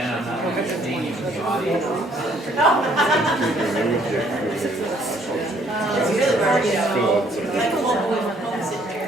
again, I'm not seeing you in the audience. It's really hard, you know. Like a local way from home sitting here.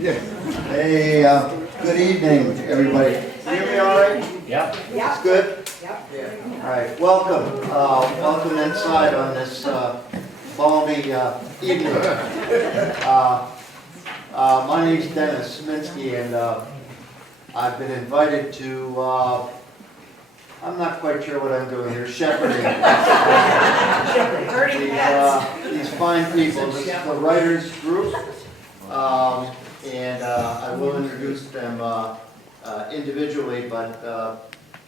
Yeah. Hey, good evening, everybody. Hear me all right? Yep. It's good? Yep. All right, welcome. Welcome inside on this balmy evening. My name's Dennis Minsky, and I've been invited to, I'm not quite sure what I'm doing here, shepherding. These fine people. This is the writers group. And I will introduce them individually, but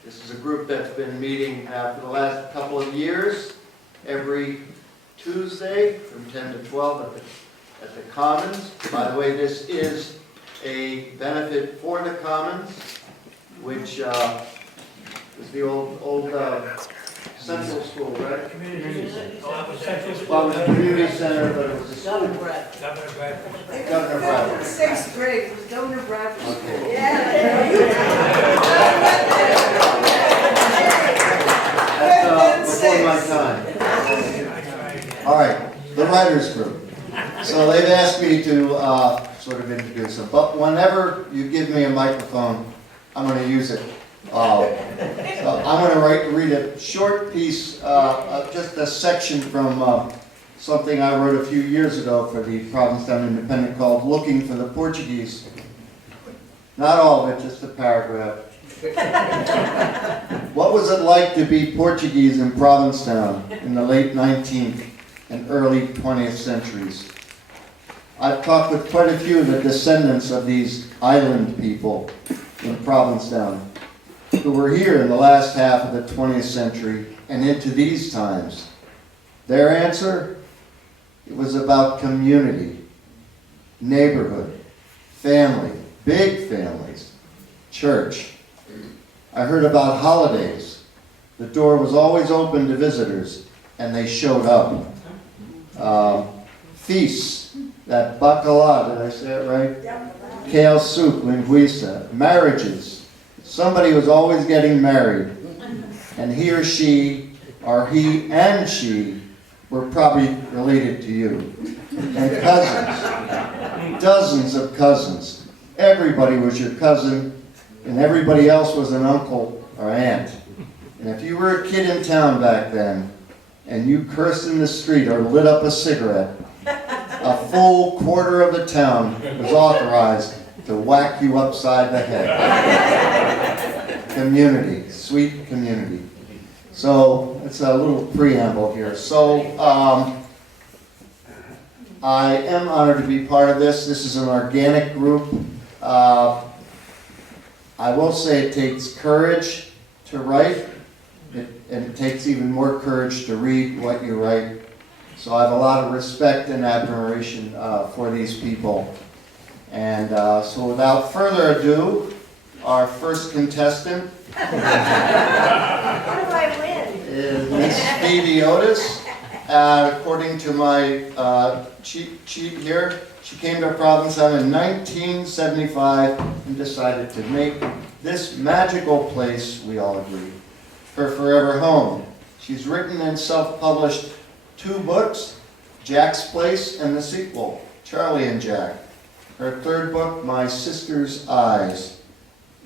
this is a group that's been meeting for the last couple of years, every Tuesday from 10 to 12 at the Commons. By the way, this is a benefit for the Commons, which is the old Central School, right? Community Center. Well, it was a community center, but it was a school. Governor Bradford. Sixth grade, it was Governor Bradford. Okay. That's before my time. All right, the writers group. So they've asked me to sort of introduce them, but whenever you give me a microphone, I'm going to use it. So I'm going to read a short piece, just a section from something I wrote a few years ago for the Provincetown Independent called Looking for the Portuguese. Not all of it, just a paragraph. What was it like to be Portuguese in Provincetown in the late 19th and early 20th centuries? I've talked with quite a few of the descendants of these island people in Provincetown who were here in the last half of the 20th century and into these times. Their answer? It was about community, neighborhood, family, big families, church. I heard about holidays. The door was always open to visitors, and they showed up. Feasts, that bacalhau, did I say it right? Kale soup, linguiça, marriages. Somebody was always getting married, and he or she, or he and she, were probably related to you. And cousins, dozens of cousins. Everybody was your cousin, and everybody else was an uncle or aunt. And if you were a kid in town back then, and you cursed in the street or lit up a cigarette, a full quarter of the town was authorized to whack you upside the head. Community, sweet community. So it's a little preamble here. So I am honored to be part of this. This is an organic group. I will say it takes courage to write, and it takes even more courage to read what you write. So I have a lot of respect and admiration for these people. And so without further ado, our first contestant is Miss Phoebe Otis. According to my cheat here, she came to Provincetown in 1975 and decided to make this magical place, we all agree, her forever home. She's written and self-published 2 books, Jack's Place and the sequel, Charlie and Jack. Her 3rd book, My Sister's Eyes,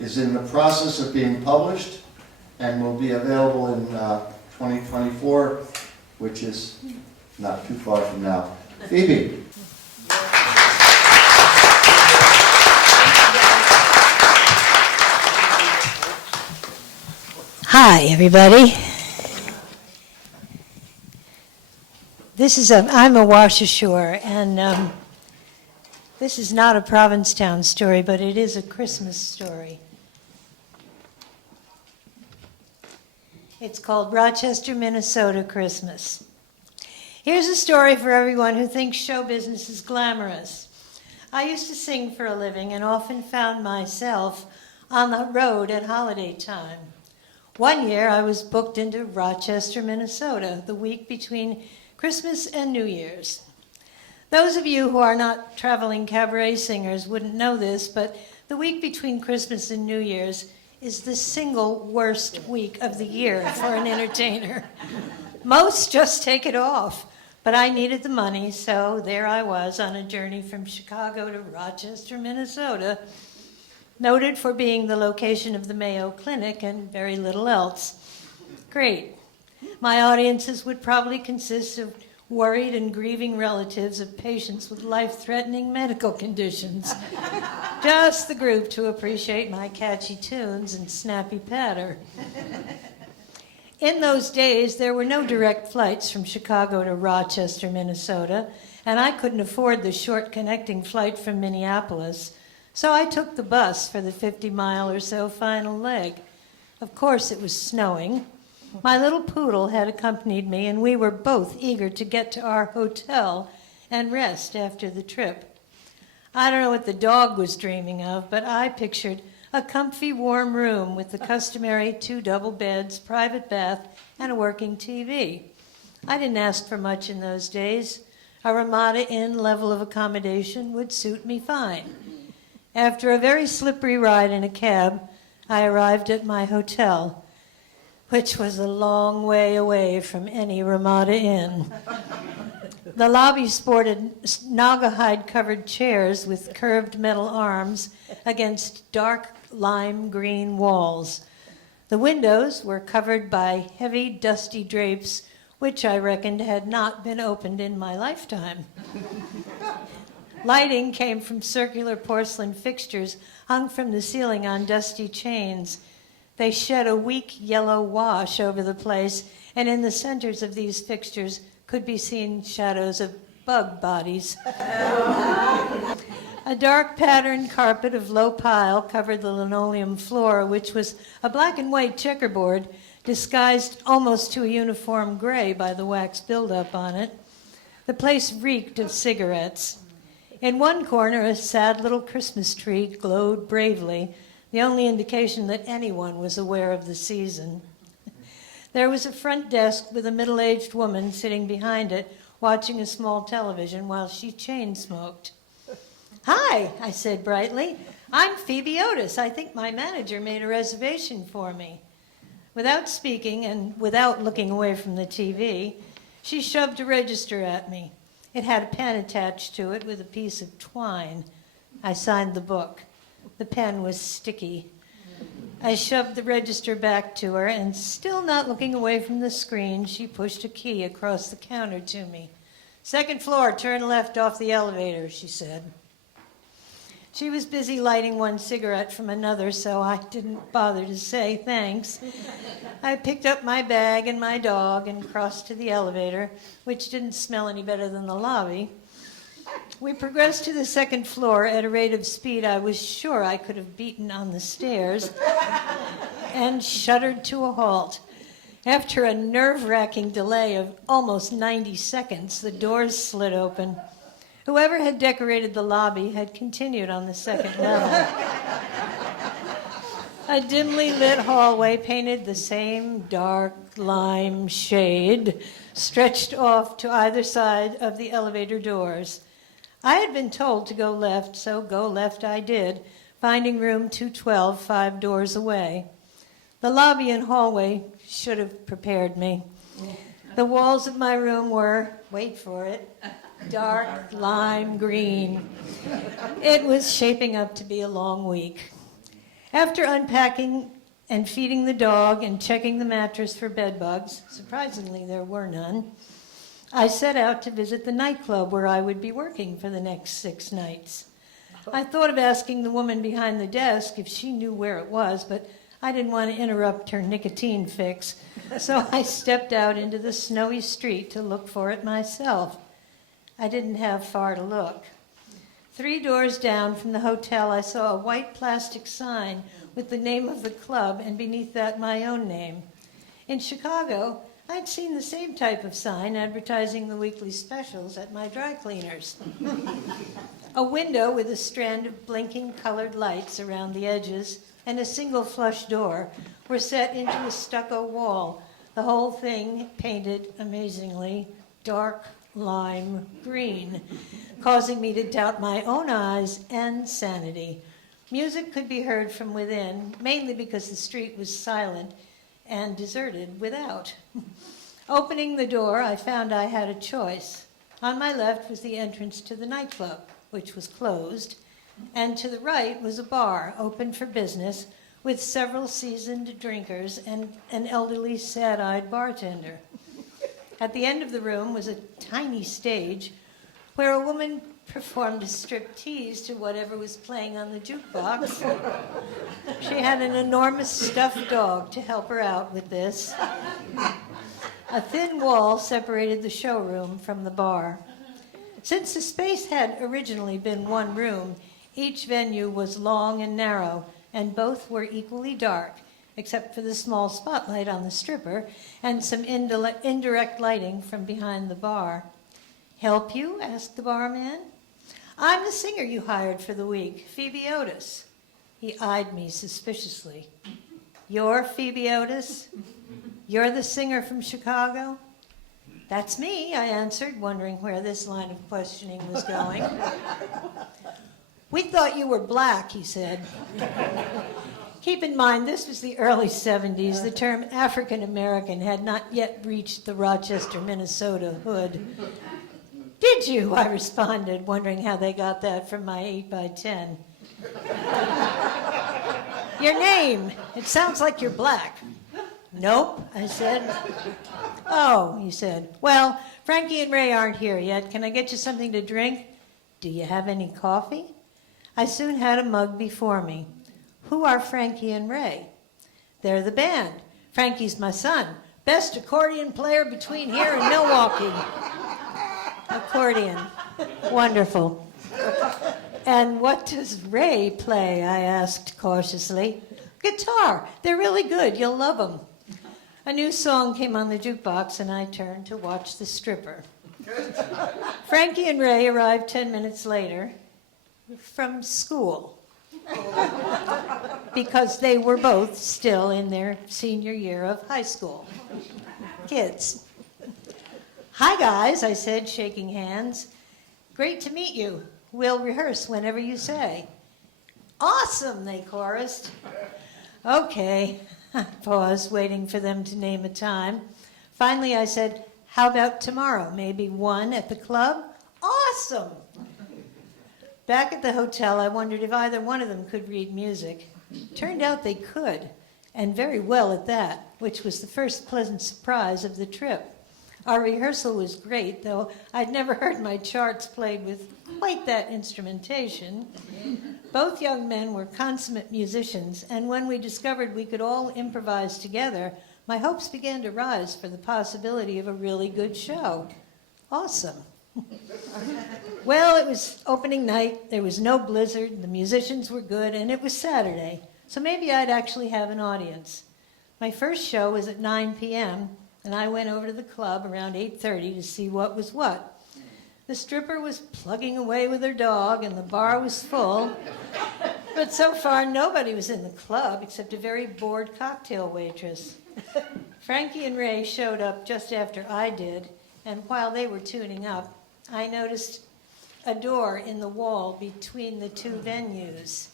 is in the process of being published and will be available in 2024, which is not too far from now. Phoebe. Hi, everybody. I'm a wash ashore, and this is not a Provincetown story, but it is a Christmas story. It's called Rochester, Minnesota Christmas. Here's a story for everyone who thinks show business is glamorous. I used to sing for a living and often found myself on the road at holiday time. One year I was booked into Rochester, Minnesota, the week between Christmas and New Year's. Those of you who are not traveling cabaret singers wouldn't know this, but the week between Christmas and New Year's is the single worst week of the year for an entertainer. Most just take it off, but I needed the money, so there I was on a journey from Chicago to Rochester, Minnesota, noted for being the location of the Mayo Clinic and very little else. Great. My audiences would probably consist of worried and grieving relatives of patients with life-threatening medical conditions. Just the group to appreciate my catchy tunes and snappy patter. In those days, there were no direct flights from Chicago to Rochester, Minnesota, and I couldn't afford the short connecting flight from Minneapolis, so I took the bus for the 50-mile or so final leg. Of course, it was snowing. My little poodle had accompanied me, and we were both eager to get to our hotel and rest after the trip. I don't know what the dog was dreaming of, but I pictured a comfy, warm room with the customary 2 double beds, private bath, and a working TV. I didn't ask for much in those days. A Ramada Inn level of accommodation would suit me fine. After a very slippery ride in a cab, I arrived at my hotel, which was a long way away from any Ramada Inn. The lobby sported Naugahyde-covered chairs with curved metal arms against dark lime green walls. The windows were covered by heavy, dusty drapes, which I reckoned had not been opened in my lifetime. Lighting came from circular porcelain fixtures hung from the ceiling on dusty chains. They shed a weak yellow wash over the place, and in the centers of these fixtures could be seen shadows of bug bodies. A dark patterned carpet of low pile covered the linoleum floor, which was a black and white checkerboard disguised almost to a uniform gray by the wax buildup on it. The place reeked of cigarettes. In one corner, a sad little Christmas tree glowed bravely, the only indication that anyone was aware of the season. There was a front desk with a middle-aged woman sitting behind it, watching a small television while she chain-smoked. "Hi," I said brightly. "I'm Phoebe Otis. I think my manager made a reservation for me." Without speaking and without looking away from the TV, she shoved a register at me. It had a pen attached to it with a piece of twine. I signed the book. The pen was sticky. I shoved the register back to her, and still not looking away from the screen, she pushed a key across the counter to me. "Second floor, turn left off the elevator," she said. She was busy lighting one cigarette from another, so I didn't bother to say thanks. I picked up my bag and my dog and crossed to the elevator, which didn't smell any better than the lobby. We progressed to the second floor at a rate of speed I was sure I could have beaten on the stairs, and shuddered to a halt. After a nerve-wracking delay of almost 90 seconds, the doors slid open. Whoever had decorated the lobby had continued on the second level. A dimly lit hallway painted the same dark lime shade stretched off to either side of the elevator doors. I had been told to go left, so go left I did, finding room 212 5 doors away. The lobby and hallway should have prepared me. The walls of my room were, wait for it, dark lime green. It was shaping up to be a long week. After unpacking and feeding the dog and checking the mattress for bed bugs, surprisingly there were none, I set out to visit the nightclub where I would be working for the next 6 nights. I thought of asking the woman behind the desk if she knew where it was, but I didn't want to interrupt her nicotine fix, so I stepped out into the snowy street to look for it myself. I didn't have far to look. 3 doors down from the hotel, I saw a white plastic sign with the name of the club, and beneath that, my own name. In Chicago, I'd seen the same type of sign advertising the weekly specials at my dry cleaners. A window with a strand of blinking colored lights around the edges and a single flush door were set into a stucco wall, the whole thing painted amazingly dark lime green, causing me to doubt my own eyes and sanity. Music could be heard from within, mainly because the street was silent and deserted without. Opening the door, I found I had a choice. On my left was the entrance to the nightclub, which was closed, and to the right was a bar open for business with several seasoned drinkers and an elderly, sad-eyed bartender. At the end of the room was a tiny stage where a woman performed a striptease to whatever was playing on the jukebox. She had an enormous stuffed dog to help her out with this. A thin wall separated the showroom from the bar. Since the space had originally been one room, each venue was long and narrow, and both were equally dark, except for the small spotlight on the stripper and some indirect lighting from behind the bar. "Help you?" asked the barman. "I'm the singer you hired for the week, Phoebe Otis." He eyed me suspiciously. "You're Phoebe Otis? You're the singer from Chicago?" "That's me," I answered, wondering where this line of questioning was going. "We thought you were black," he said. Keep in mind, this was the early 70s. The term African American had not yet reached the Rochester, Minnesota hood. "Did you?" I responded, wondering how they got that from my 8x10. "Your name, it sounds like you're black." "Nope," I said. "Oh," he said. "Well, Frankie and Ray aren't here yet. Can I get you something to drink? Do you have any coffee?" I soon had a mug before me. "Who are Frankie and Ray?" "They're the band. Frankie's my son. Best accordion player between here and Milwaukee." Accordion. Wonderful. "And what does Ray play?" I asked cautiously. "Guitar. They're really good. You'll love them." A new song came on the jukebox, and I turned to watch the stripper. Frankie and Ray arrived 10 minutes later from school because they were both still in their senior year of high school. Kids. "Hi, guys," I said, shaking hands. "Great to meet you. We'll rehearse whenever you say." "Awesome," they chorused. "Okay." I paused, waiting for them to name a time. Finally, I said, "How about tomorrow? Maybe 1 at the club?" "Awesome." Back at the hotel, I wondered if either one of them could read music. Turned out they could, and very well at that, which was the first pleasant surprise of the trip. Our rehearsal was great, though I'd never heard my charts played with quite that instrumentation. Both young men were consummate musicians, and when we discovered we could all improvise together, my hopes began to rise for the possibility of a really good show. Awesome. Well, it was opening night, there was no blizzard, the musicians were good, and it was Saturday, so maybe I'd actually have an audience. My first show was at 9 p.m., and I went over to the club around 8:30 to see what was what. The stripper was plugging away with her dog, and the bar was full, but so far nobody was in the club except a very bored cocktail waitress. Frankie and Ray showed up just after I did, and while they were tuning up, I noticed a door in the wall between the two venues.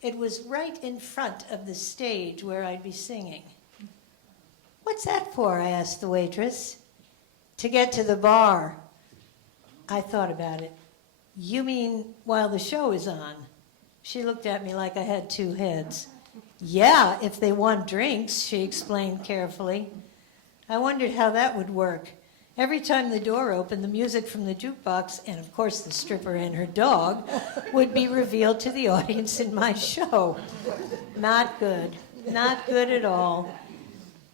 It was right in front of the stage where I'd be singing. "What's that for?" I asked the waitress. "To get to the bar." I thought about it. "You mean while the show is on?" She looked at me like I had two heads. "Yeah, if they want drinks," she explained carefully. I wondered how that would work. Every time the door opened, the music from the jukebox, and of course the stripper and her dog, would be revealed to the audience in my show. Not good. Not good at all.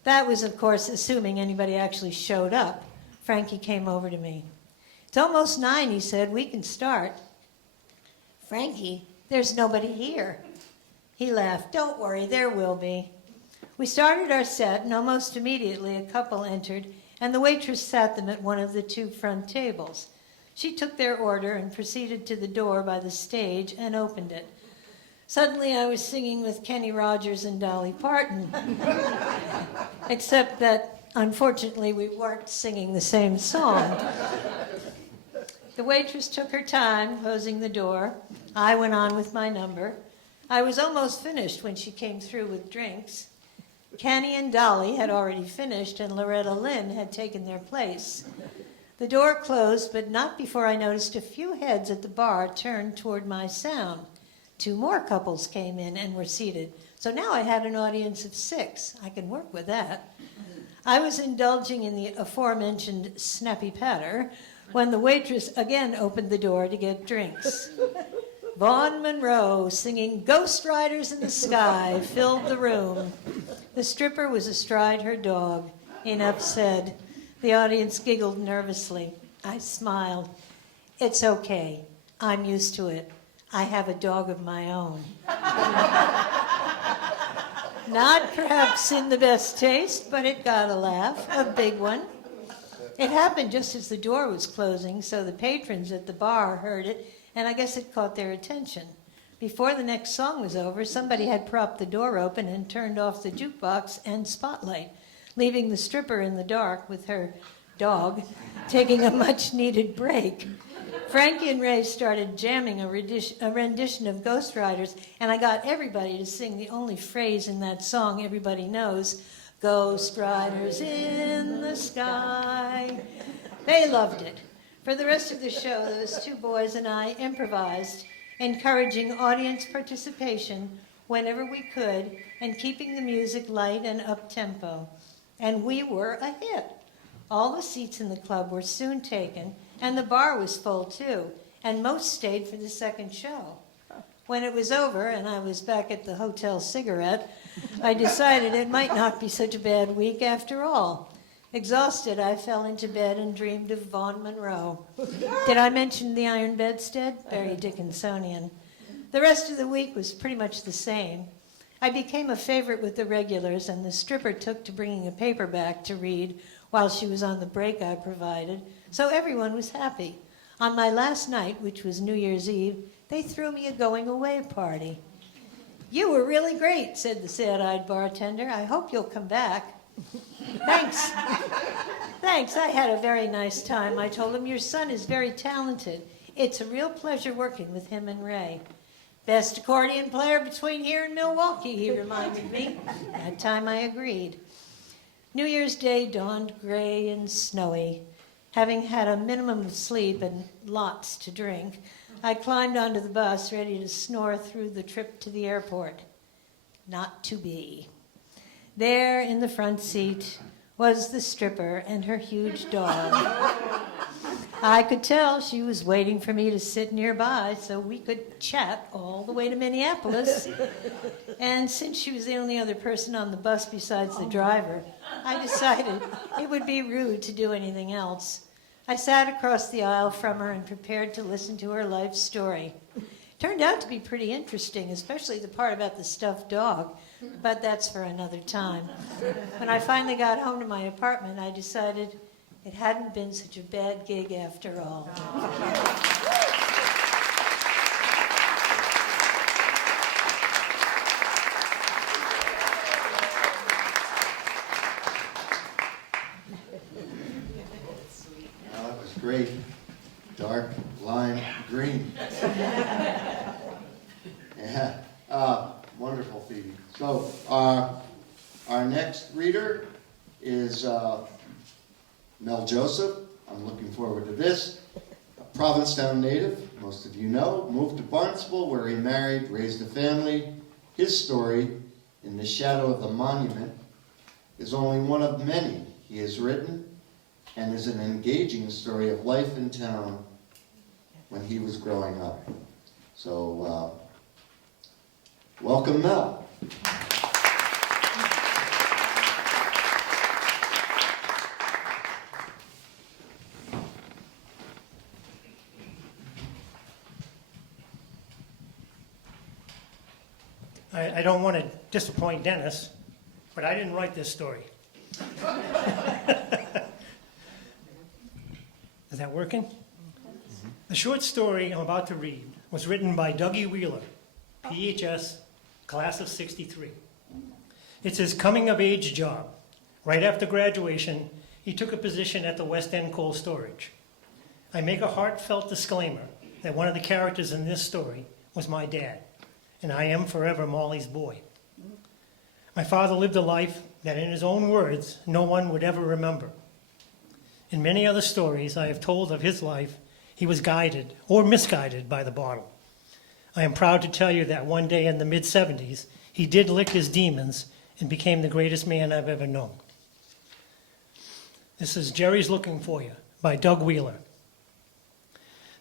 That was, of course, assuming anybody actually showed up. Frankie came over to me. "It's almost 9, he said. "We can start." "Frankie, there's nobody here." He laughed. "Don't worry, there will be." We started our set, and almost immediately a couple entered, and the waitress sat them at one of the two front tables. She took their order and proceeded to the door by the stage and opened it. Suddenly I was singing with Kenny Rogers and Dolly Parton, except that, unfortunately, we weren't singing the same song. The waitress took her time closing the door. I went on with my number. I was almost finished when she came through with drinks. Kenny and Dolly had already finished, and Loretta Lynn had taken their place. The door closed, but not before I noticed a few heads at the bar turned toward my sound. 2 more couples came in and were seated. So now I had an audience of 6. I can work with that. I was indulging in the aforementioned snappy patter when the waitress again opened the door to get drinks. Vaughn Monroe singing Ghost Riders in the Sky filled the room. The stripper was astride her dog. Enough said. The audience giggled nervously. I smiled. It's okay. I'm used to it. I have a dog of my own. Not perhaps in the best taste, but it got a laugh, a big one. It happened just as the door was closing, so the patrons at the bar heard it, and I guess it caught their attention. Before the next song was over, somebody had propped the door open and turned off the jukebox and spotlight, leaving the stripper in the dark with her dog, taking a much-needed break. Frankie and Ray started jamming a rendition of Ghost Riders, and I got everybody to sing the only phrase in that song everybody knows, Ghost Riders in the Sky. They loved it. For the rest of the show, those 2 boys and I improvised, encouraging audience participation whenever we could and keeping the music light and up-tempo. And we were a hit. All the seats in the club were soon taken, and the bar was full too, and most stayed for the second show. When it was over and I was back at the Hotel Cigarette, I decided it might not be such a bad week after all. Exhausted, I fell into bed and dreamed of Vaughn Monroe. Did I mention the iron bedstead? Very Dickinsonian. The rest of the week was pretty much the same. I became a favorite with the regulars, and the stripper took to bringing a paperback to read while she was on the break I provided, so everyone was happy. On my last night, which was New Year's Eve, they threw me a going-away party. You were really great, said the sad-eyed bartender. I hope you'll come back. Thanks. Thanks, I had a very nice time. I told him, your son is very talented. It's a real pleasure working with him and Ray. Best accordion player between here and Milwaukee, he reminded me. That time I agreed. New Year's Day dawned gray and snowy. Having had a minimum of sleep and lots to drink, I climbed onto the bus, ready to snore through the trip to the airport. Not to be. There in the front seat was the stripper and her huge dog. I could tell she was waiting for me to sit nearby so we could chat all the way to Minneapolis. And since she was the only other person on the bus besides the driver, I decided it would be rude to do anything else. I sat across the aisle from her and prepared to listen to her life story. Turned out to be pretty interesting, especially the part about the stuffed dog, but that's for another time. When I finally got home to my apartment, I decided it hadn't been such a bad gig after all. That was great. Dark lime green. Yeah. Wonderful, Phoebe. So our next reader is Mel Joseph. I'm looking forward to this. A Provincetown native, most of you know, moved to Barnstable where he married, raised a family. His story, In the Shadow of the Monument, is only one of many he has written and is an engaging story of life in town when he was growing up. So, welcome, Mel. I don't want to disappoint Dennis, but I didn't write this story. Is that working? The short story I'm about to read was written by Dougie Wheeler, PHS, class of '63. It's his coming-of-age job. Right after graduation, he took a position at the West End Cold Storage. I make a heartfelt disclaimer that one of the characters in this story was my dad, and I am forever Molly's boy. My father lived a life that, in his own words, no one would ever remember. In many other stories I have told of his life, he was guided or misguided by the bottle. I am proud to tell you that one day in the mid-'70s, he did lick his demons and became the greatest man I've ever known. This is Jerry's Looking For You by Doug Wheeler.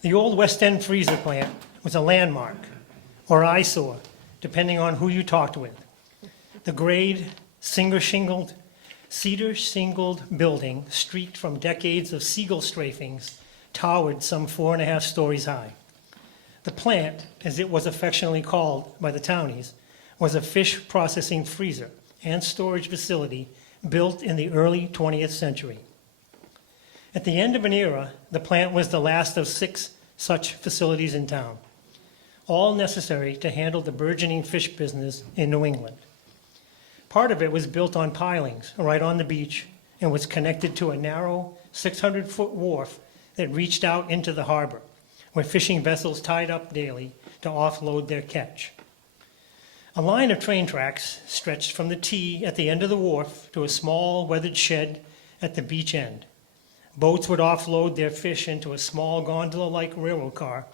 The old West End freezer plant was a landmark, or eyesore, depending on who you talked with. The grade, cedar-shingled building, streaked from decades of seagull strafings, towered some 4.5 stories high. The plant, as it was affectionately called by the townies, was a fish processing freezer and storage facility built in the early 20th century. At the end of an era, the plant was the last of 6 such facilities in town, all necessary to handle the burgeoning fish business in New England. Part of it was built on pilings right on the beach and was connected to a narrow 600-foot wharf that reached out into the harbor, where fishing vessels tied up daily to offload their catch. A line of train tracks stretched from the T at the end of the wharf to a small weathered shed at the beach end. Boats would offload their fish into a small gondola-like railroad car,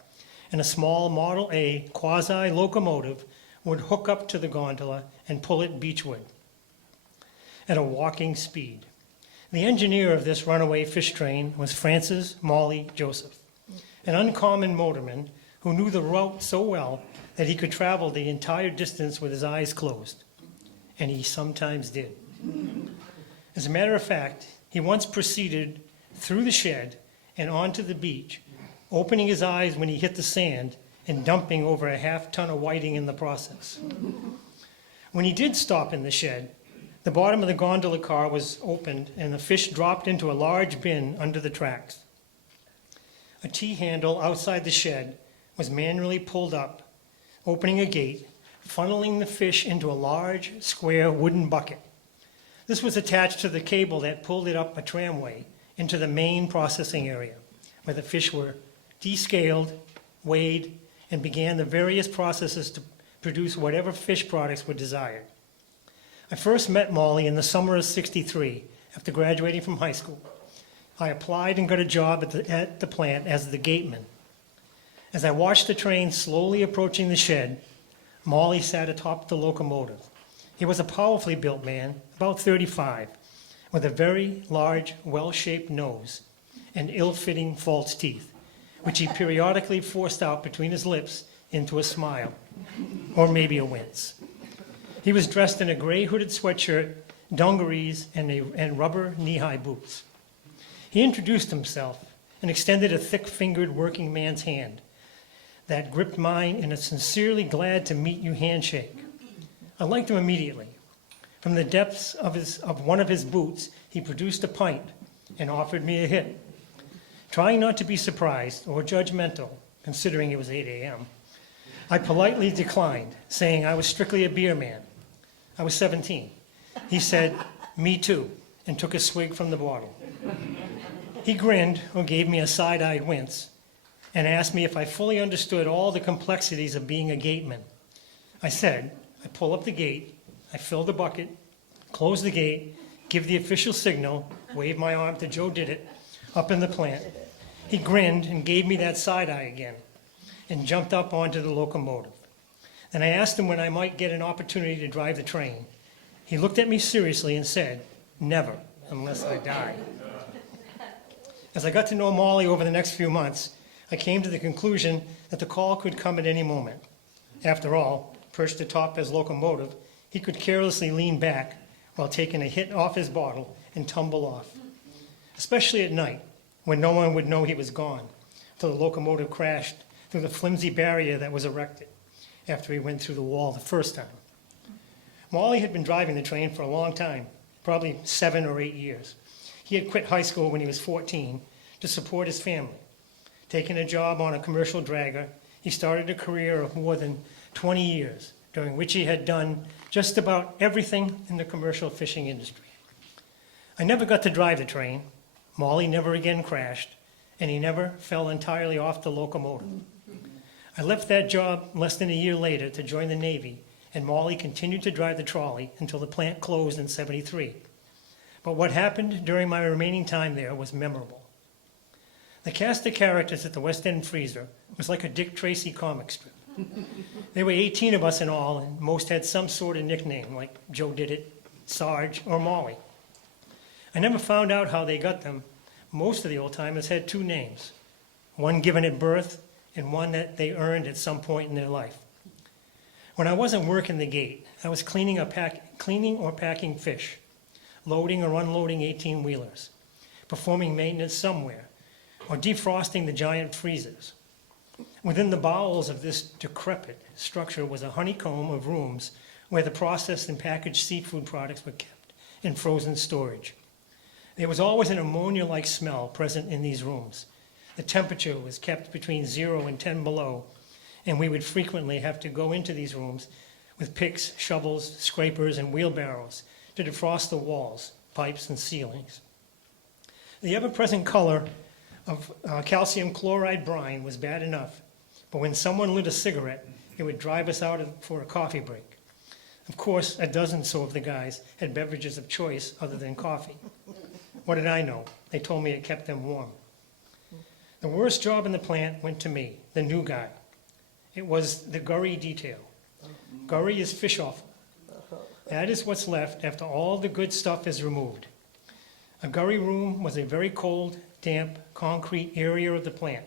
and a small Model A quasi-locomotive would hook up to the gondola and pull it beachward at a walking speed. The engineer of this runaway fish train was Francis Mel Joseph, an uncommon motorman who knew the route so well that he could travel the entire distance with his eyes closed, and he sometimes did. As a matter of fact, he once proceeded through the shed and onto the beach, opening his eyes when he hit the sand and dumping over a half-ton of whiting in the process. When he did stop in the shed, the bottom of the gondola car was opened and the fish dropped into a large bin under the tracks. A T-handle outside the shed was manually pulled up, opening a gate, funneling the fish into a large, square wooden bucket. This was attached to the cable that pulled it up a tramway into the main processing area, where the fish were descaled, weighed, and began the various processes to produce whatever fish products were desired. I first met Molly in the summer of '63 after graduating from high school. I applied and got a job at the plant as the gateman. As I watched the train slowly approaching the shed, Molly sat atop the locomotive. He was a powerfully built man, about 35, with a very large, well-shaped nose and ill-fitting false teeth, which he periodically forced out between his lips into a smile, or maybe a wince. He was dressed in a gray hooded sweatshirt, dungarees, and rubber knee-high boots. He introduced himself and extended a thick-fingered working man's hand that gripped mine in a sincerely glad to meet you handshake. I liked him immediately. From the depths of one of his boots, he produced a pint and offered me a hit. Trying not to be surprised or judgmental, considering it was 8 a.m., I politely declined, saying I was strictly a beer man. I was 17. He said, "Me too," and took a swig from the bottle. He grinned, or gave me a side-eyed wince, and asked me if I fully understood all the complexities of being a gateman. I said, I pull up the gate, I fill the bucket, close the gate, give the official signal, wave my arm to Joe Did It, up in the plant. He grinned and gave me that side-eye again, and jumped up onto the locomotive. Then I asked him when I might get an opportunity to drive the train. He looked at me seriously and said, "Never, unless I die." As I got to know Molly over the next few months, I came to the conclusion that the call could come at any moment. After all, perched atop his locomotive, he could carelessly lean back while taking a hit off his bottle and tumble off, especially at night when no one would know he was gone, till the locomotive crashed through the flimsy barrier that was erected after he went through the wall the first time. Molly had been driving the train for a long time, probably 7 or 8 years. He had quit high school when he was 14 to support his family. Taking a job on a commercial dragger, he started a career of more than 20 years, during which he had done just about everything in the commercial fishing industry. I never got to drive the train. Molly never again crashed, and he never fell entirely off the locomotive. I left that job less than a year later to join the Navy, and Molly continued to drive the trolley until the plant closed in '73. But what happened during my remaining time there was memorable. The cast of characters at the West End Freezer was like a Dick Tracy comic strip. There were 18 of us in all, and most had some sort of nickname, like Joe Did It, Sarge, or Molly. I never found out how they got them. Most of the old-timers had 2 names, one given at birth and one that they earned at some point in their life. When I wasn't working the gate, I was cleaning or packing fish, loading or unloading 18-wheelers, performing maintenance somewhere, or defrosting the giant freezers. Within the bowels of this decrepit structure was a honeycomb of rooms where the processed and packaged seafood products were kept in frozen storage. There was always an ammonia-like smell present in these rooms. The temperature was kept between 0 and 10 below, and we would frequently have to go into these rooms with picks, shovels, scrapers, and wheelbarrows to defrost the walls, pipes, and ceilings. The ever-present color of calcium chloride brine was bad enough, but when someone lit a cigarette, it would drive us out for a coffee break. Of course, a dozen so of the guys had beverages of choice other than coffee. What did I know? They told me it kept them warm. The worst job in the plant went to me, the new guy. It was the gurry detail. Gurry is fish offal. That is what's left after all the good stuff is removed. A gurry room was a very cold, damp, concrete area of the plant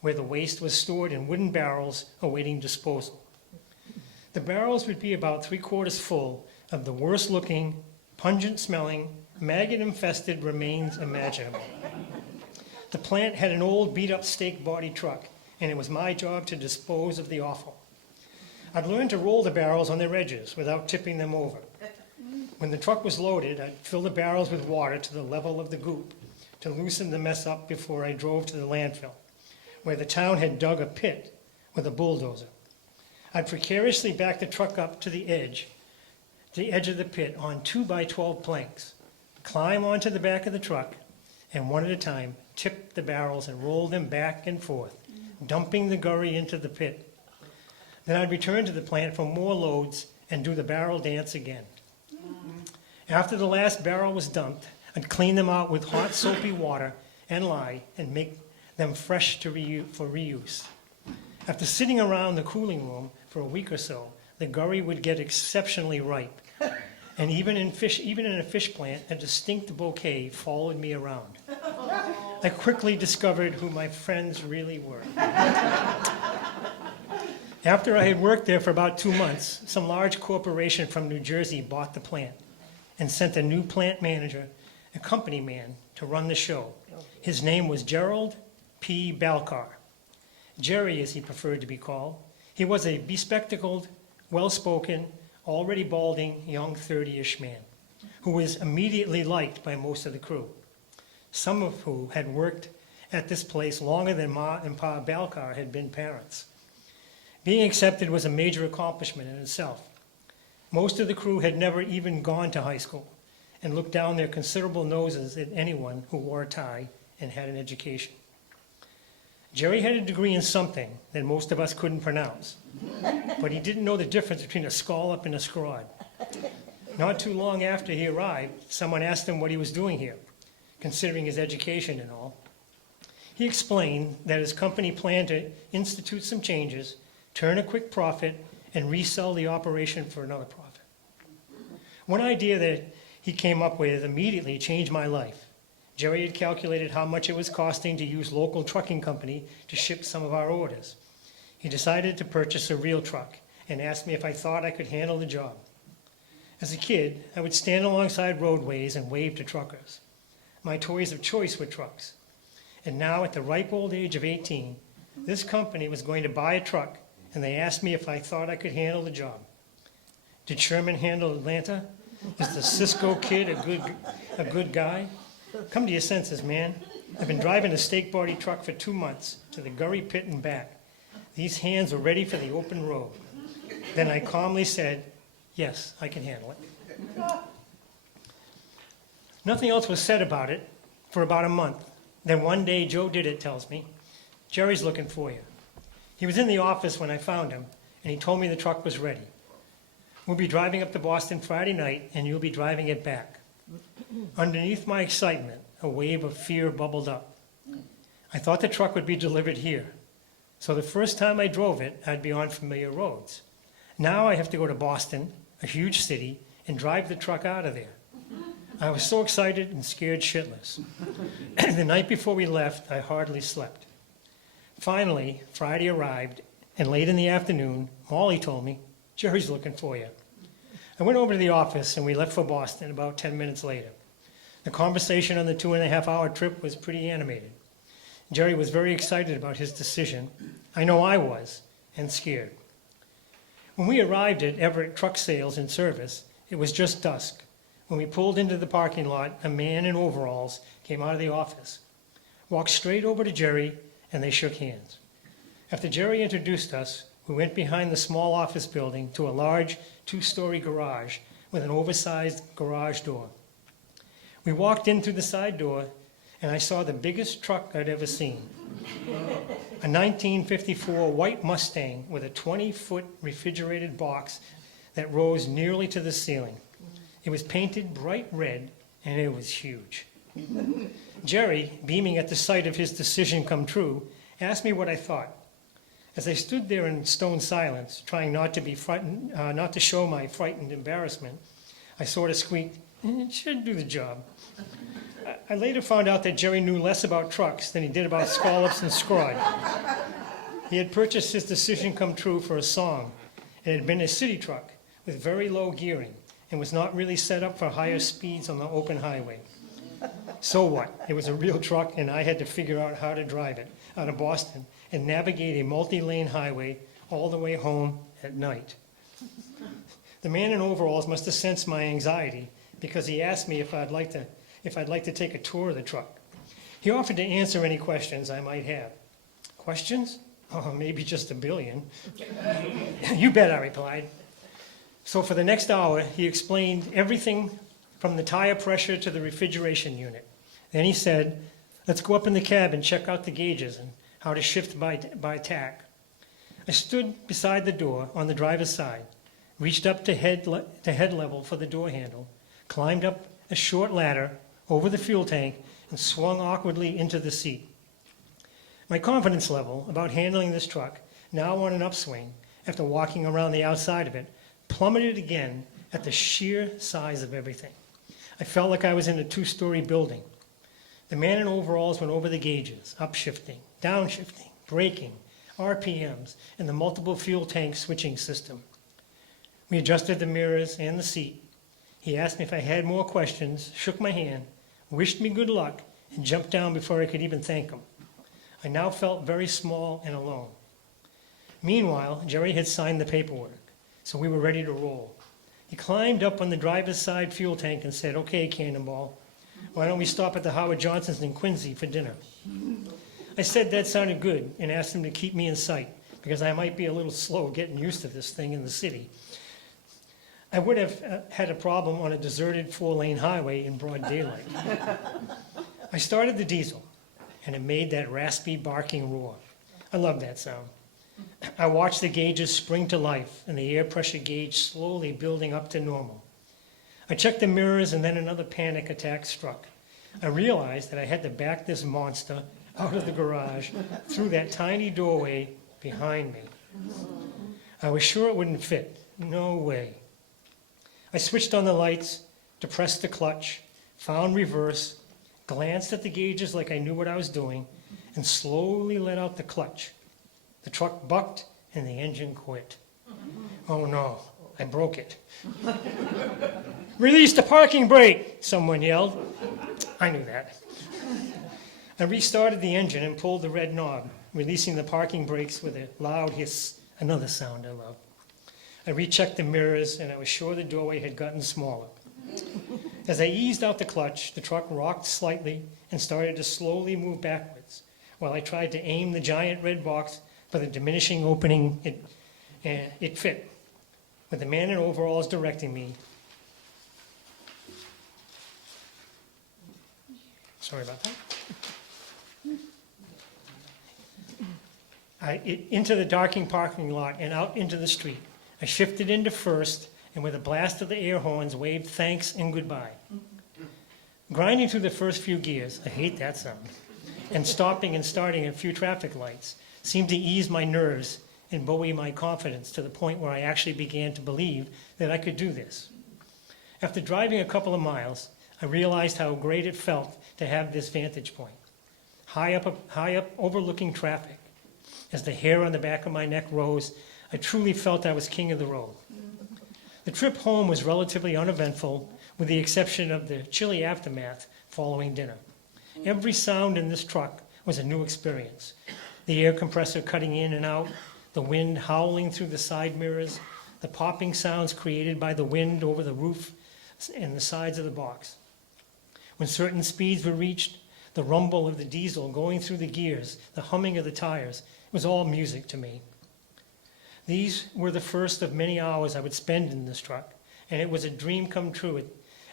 where the waste was stored in wooden barrels awaiting disposal. The barrels would be about 3/4 full of the worst-looking, pungent-smelling, maggot-infested remains imaginable. The plant had an old beat-up stake body truck, and it was my job to dispose of the offal. I'd learned to roll the barrels on their edges without tipping them over. When the truck was loaded, I'd fill the barrels with water to the level of the goop to loosen the mess up before I drove to the landfill, where the town had dug a pit with a bulldozer. I'd precariously back the truck up to the edge of the pit on 2x12 planks, climb onto the back of the truck, and one at a time tip the barrels and roll them back and forth, dumping the gurry into the pit. Then I'd return to the plant for more loads and do the barrel dance again. After the last barrel was dumped, I'd clean them out with hot soapy water and lye and make them fresh for reuse. After sitting around the cooling room for a week or so, the gurry would get exceptionally ripe. And even in a fish plant, a distinct bouquet followed me around. I quickly discovered who my friends really were. After I had worked there for about 2 months, some large corporation from New Jersey bought the plant and sent a new plant manager, a company man, to run the show. His name was Gerald P. Balcar. Jerry, as he preferred to be called. He was a bespectacled, well-spoken, already balding, young 30-ish man, who was immediately liked by most of the crew, some of who had worked at this place longer than Ma and Pa Balcar had been parents. Being accepted was a major accomplishment in itself. Most of the crew had never even gone to high school and looked down their considerable noses at anyone who wore a tie and had an education. Jerry had a degree in something that most of us couldn't pronounce, but he didn't know the difference between a scallop and a scrod. Not too long after he arrived, someone asked him what he was doing here, considering his education and all. He explained that his company planned to institute some changes, turn a quick profit, and resell the operation for another profit. One idea that he came up with immediately changed my life. Jerry had calculated how much it was costing to use local trucking company to ship some of our orders. He decided to purchase a real truck and asked me if I thought I could handle the job. As a kid, I would stand alongside roadways and wave to truckers. My toys of choice were trucks. And now, at the ripe old age of 18, this company was going to buy a truck, and they asked me if I thought I could handle the job. Did Sherman handle Atlanta? Is the Cisco kid a good guy? Come to your senses, man. I've been driving a steak body truck for 2 months to the Gurry Pit and back. These hands were ready for the open road. Then I calmly said, yes, I can handle it. Nothing else was said about it for about a month. Then one day, Joe Did It tells me, Jerry's looking for you. He was in the office when I found him, and he told me the truck was ready. We'll be driving up to Boston Friday night, and you'll be driving it back. Underneath my excitement, a wave of fear bubbled up. I thought the truck would be delivered here. So the first time I drove it, I'd be on familiar roads. Now I have to go to Boston, a huge city, and drive the truck out of there. I was so excited and scared shitless. The night before we left, I hardly slept. Finally, Friday arrived, and late in the afternoon, Molly told me, Jerry's looking for you. I went over to the office, and we left for Boston about 10 minutes later. The conversation on the 2.5-hour trip was pretty animated. Jerry was very excited about his decision. I know I was, and scared. When we arrived at Everett Truck Sales and Service, it was just dusk. When we pulled into the parking lot, a man in overalls came out of the office, walked straight over to Jerry, and they shook hands. After Jerry introduced us, we went behind the small office building to a large 2-story garage with an oversized garage door. We walked in through the side door, and I saw the biggest truck I'd ever seen. A 1954 white Mustang with a 20-foot refrigerated box that rose nearly to the ceiling. It was painted bright red, and it was huge. Jerry, beaming at the sight of his decision come true, asked me what I thought. As I stood there in stone silence, trying not to be frightened, not to show my frightened embarrassment, I sort of squeaked, "It should do the job." I later found out that Jerry knew less about trucks than he did about scallops and scrod. He had purchased his decision come true for a song. It had been a city truck with very low gearing and was not really set up for higher speeds on the open highway. So what? It was a real truck, and I had to figure out how to drive it out of Boston and navigate a multi-lane highway all the way home at night. The man in overalls must have sensed my anxiety because he asked me if I'd like to take a tour of the truck. He offered to answer any questions I might have. Questions? Oh, maybe just a billion. You bet, I replied. So for the next hour, he explained everything from the tire pressure to the refrigeration unit. Then he said, let's go up in the cab and check out the gauges and how to shift by tack. I stood beside the door on the driver's side, reached up to head level for the door handle, climbed up a short ladder over the fuel tank, and swung awkwardly into the seat. My confidence level about handling this truck, now on an upswing, after walking around the outside of it, plummeted again at the sheer size of everything. I felt like I was in a 2-story building. The man in overalls went over the gauges, upshifting, downshifting, braking, RPMs, and the multiple fuel tank switching system. We adjusted the mirrors and the seat. He asked me if I had more questions, shook my hand, wished me good luck, and jumped down before I could even thank him. I now felt very small and alone. Meanwhile, Jerry had signed the paperwork, so we were ready to roll. He climbed up on the driver's side fuel tank and said, okay, Cannonball, why don't we stop at the Howard Johnson's in Quincy for dinner? I said that sounded good and asked him to keep me in sight because I might be a little slow getting used to this thing in the city. I would have had a problem on a deserted 4-lane highway in broad daylight. I started the diesel, and it made that raspy, barking roar. I love that sound. I watched the gauges spring to life and the air pressure gauge slowly building up to normal. I checked the mirrors, and then another panic attack struck. I realized that I had to back this monster out of the garage through that tiny doorway behind me. I was sure it wouldn't fit. No way. I switched on the lights, depressed the clutch, found reverse, glanced at the gauges like I knew what I was doing, and slowly let out the clutch. The truck bucked, and the engine quit. Oh no, I broke it. Release the parking brake, someone yelled. I knew that. I restarted the engine and pulled the red knob, releasing the parking brakes with a loud hiss, another sound I love. I rechecked the mirrors, and I was sure the doorway had gotten smaller. As I eased out the clutch, the truck rocked slightly and started to slowly move backwards, while I tried to aim the giant red box for the diminishing opening it fit. With the man in overalls directing me, sorry about that, into the darkening parking lot and out into the street. I shifted into first, and with a blast of the air horns, waved thanks and goodbye. Grinding through the first few gears, I hate that sound, and stopping and starting a few traffic lights seemed to ease my nerves and buoy my confidence to the point where I actually began to believe that I could do this. After driving a couple of miles, I realized how great it felt to have this vantage point, high up overlooking traffic. As the hair on the back of my neck rose, I truly felt I was king of the road. The trip home was relatively uneventful, with the exception of the chilly aftermath following dinner. Every sound in this truck was a new experience. The air compressor cutting in and out, the wind howling through the side mirrors, the popping sounds created by the wind over the roof and the sides of the box. When certain speeds were reached, the rumble of the diesel going through the gears, the humming of the tires, it was all music to me. These were the first of many hours I would spend in this truck, and it was a dream come true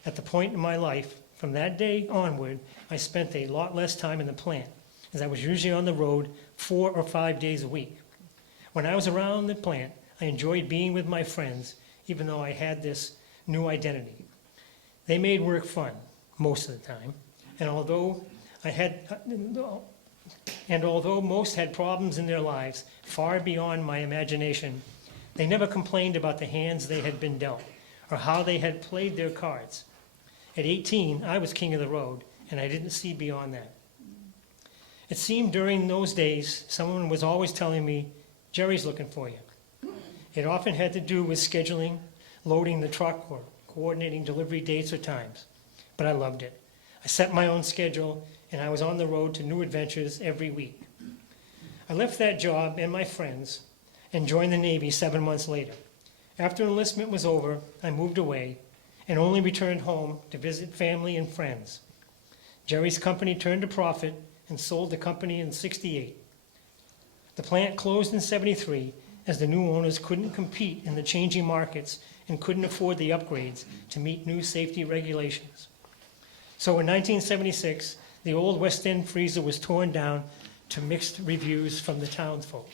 at the point in my life. From that day onward, I spent a lot less time in the plant, as I was usually on the road 4 or 5 days a week. When I was around the plant, I enjoyed being with my friends, even though I had this new identity. They made work fun most of the time, and although most had problems in their lives far beyond my imagination, they never complained about the hands they had been dealt or how they had played their cards. At 18, I was king of the road, and I didn't see beyond that. It seemed during those days someone was always telling me, "Jerry's looking for you." It often had to do with scheduling, loading the truck, or coordinating delivery dates or times. But I loved it. I set my own schedule, and I was on the road to new adventures every week. I left that job and my friends and joined the Navy 7 months later. After enlistment was over, I moved away and only returned home to visit family and friends. Jerry's company turned a profit and sold the company in '68. The plant closed in '73 as the new owners couldn't compete in the changing markets and couldn't afford the upgrades to meet new safety regulations. So in 1976, the old West End freezer was torn down to mixed reviews from the townsfolk,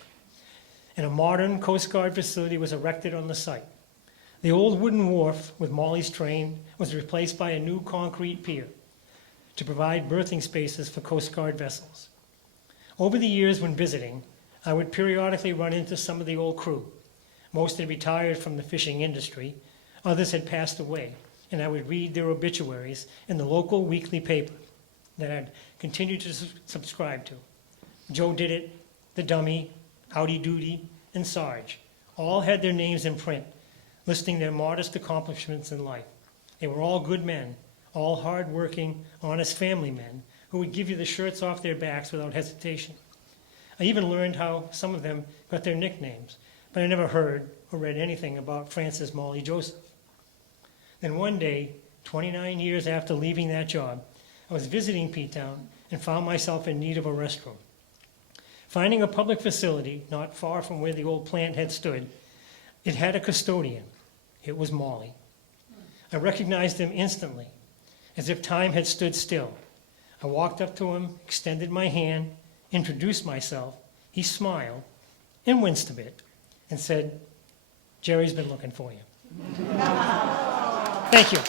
and a modern Coast Guard facility was erected on the site. The old wooden wharf with Molly's train was replaced by a new concrete pier to provide berthing spaces for Coast Guard vessels. Over the years when visiting, I would periodically run into some of the old crew. Most had retired from the fishing industry, others had passed away, and I would read their obituaries in the local weekly paper that I'd continued to subscribe to. Joe Did It, The Dummy, Howdy Doody, and Sarge all had their names in print, listing their modest accomplishments in life. They were all good men, all hard-working, honest family men who would give you the shirts off their backs without hesitation. I even learned how some of them got their nicknames, but I never heard or read anything about Francis Mel Joseph. Then one day, 29 years after leaving that job, I was visiting P-Town and found myself in need of a restroom. Finding a public facility not far from where the old plant had stood, it had a custodian. It was Molly. I recognized him instantly, as if time had stood still. I walked up to him, extended my hand, introduced myself. He smiled and winced a bit and said, "Jerry's been looking for you." Thank you.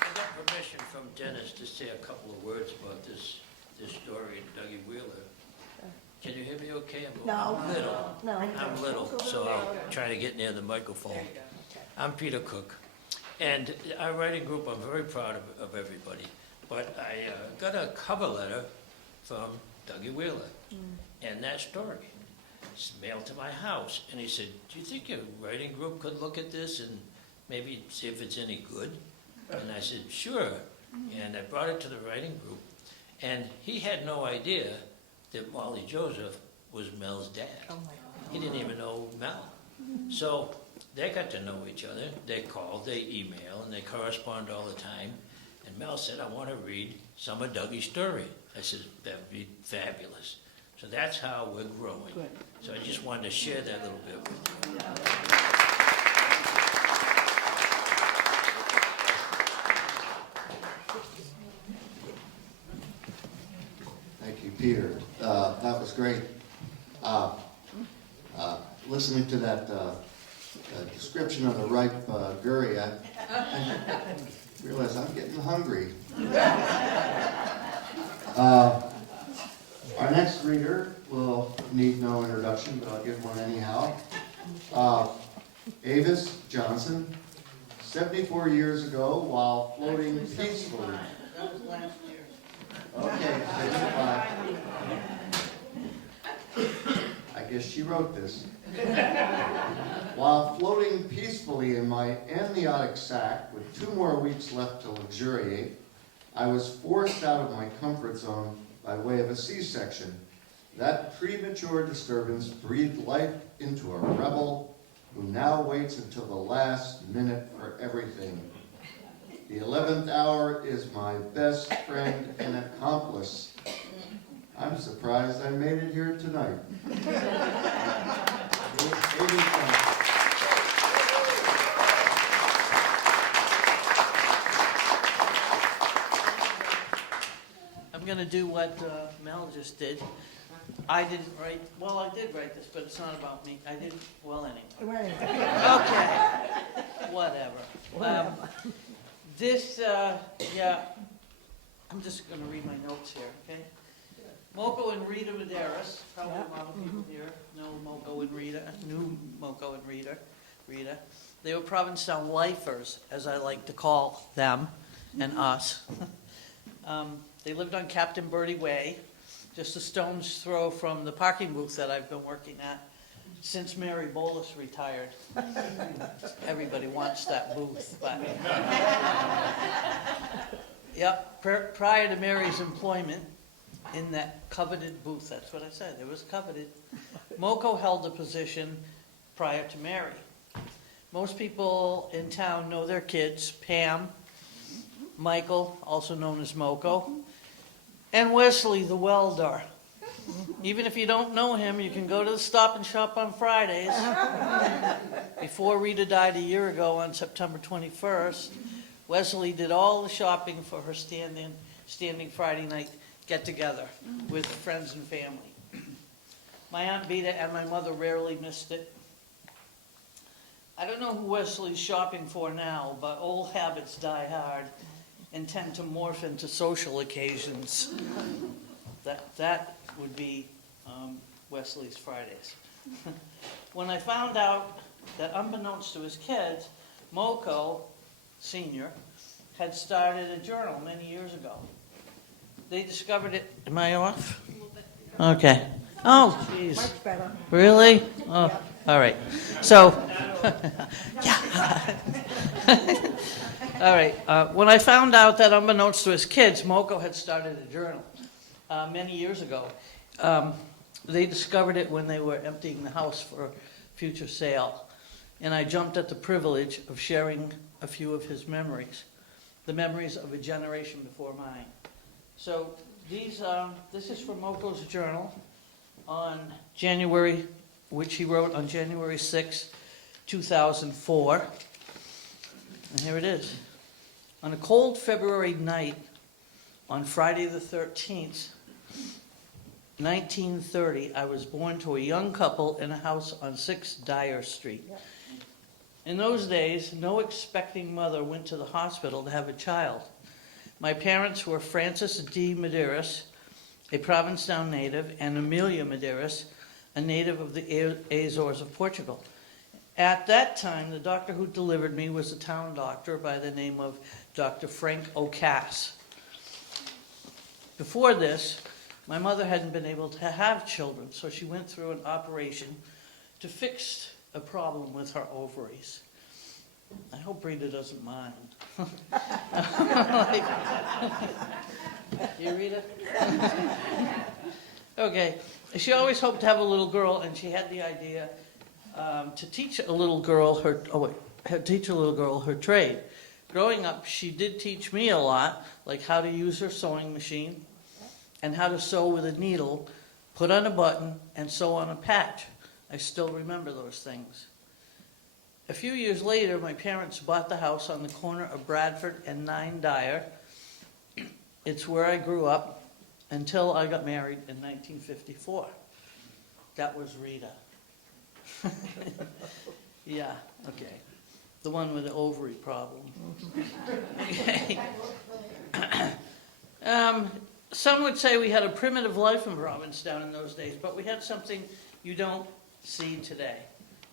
I got permission from Dennis to say a couple of words about this story in Dougie Wheeler. Can you hear me okay? I'm little. No. I'm little, so I'll try to get near the microphone. I'm Peter Cook, and our writing group, I'm very proud of everybody, but I got a cover letter from Dougie Wheeler, and that story. It's mailed to my house, and he said, "Do you think your writing group could look at this and maybe see if it's any good?" And I said, "Sure." And I brought it to the writing group, and he had no idea that Molly Joseph was Mel's dad. He didn't even know Mel. So they got to know each other. They called, they email, and they correspond all the time. And Mel said, I want to read some of Dougie's story. I said, that would be fabulous. So that's how we're growing. Good. So I just wanted to share that little bit with you. Thank you, Peter. That was great. Listening to that description of the ripe gurry, I realize I'm getting hungry. Our next reader will need no introduction, but I'll give one anyhow. Avis Johnson, 74 years ago, while floating peacefully. That was last year. Okay, I guess she wrote this. While floating peacefully in my amniotic sac with 2 more weeks left to luxuriate, I was forced out of my comfort zone by way of a C-section. That premature disturbance breathed life into a rebel who now waits until the last minute for everything. The 11th hour is my best friend and accomplice. I'm surprised I made it here tonight. I'm going to do what Mel just did. I didn't write, well, I did write this, but it's not about me. I didn't, well, anyway. Right. Okay, whatever. This, yeah, I'm just going to read my notes here, okay? Moko and Rita Medeiros, probably a lot of people here know Moko and Rita, knew Moko and Rita. They were Provincetown lifers, as I like to call them and us. They lived on Captain Bertie Way, just a stone's throw from the parking booth that I've been working at since Mary Bolus retired. Everybody wants that booth, but yep. Prior to Mary's employment in that coveted booth, that's what I said. It was coveted. Moko held the position prior to Mary. Most people in town know their kids: Pam, Michael, also known as Moko, and Wesley the welder. Even if you don't know him, you can go to the Stop and Shop on Fridays. Before Rita died a year ago on September 21st, Wesley did all the shopping for her standing Friday night get-together with friends and family. My Aunt Vita and my mother rarely missed it. I don't know who Wesley's shopping for now, but old habits die hard and tend to morph into social occasions. That would be Wesley's Fridays. When I found out that, unbeknownst to his kids, Moko, Sr., had started a journal many years ago. They discovered it. Am I off? A little bit. Okay. Oh, jeez. Much better. Really? Oh, Yeah. all right. So, yeah. All right. When I found out that, unbeknownst to his kids, Moko had started a journal many years ago. They discovered it when they were emptying the house for future sale. And I jumped at the privilege of sharing a few of his memories, the memories of a generation before mine. So this is from Moko's journal on January, which he wrote on January 6, 2004. And here it is. On a cold February night, on Friday the 13th, 1930, I was born to a young couple in a house on 6 Dyer Street. In those days, no expecting mother went to the hospital to have a child. My parents were Francis D. Medeiros, a Provincetown native, and Amelia Medeiros, a native of the Azores of Portugal. At that time, the doctor who delivered me was a town doctor by the name of Dr. Frank O'Cass. Before this, my mother hadn't been able to have children, so she went through an operation to fix a problem with her ovaries. I hope Rita doesn't mind. You, Rita? Okay. She always hoped to have a little girl, and she had the idea to teach a little girl her trade. Growing up, she did teach me a lot, like how to use her sewing machine and how to sew with a needle, put on a button, and sew on a patch. I still remember those things. A few years later, my parents bought the house on the corner of Bradford and 9 Dyer. It's where I grew up until I got married in 1954. That was Rita. Yeah, okay. The one with the ovary problem. Okay. Some would say we had a primitive life in Provincetown in those days, but we had something you don't see today.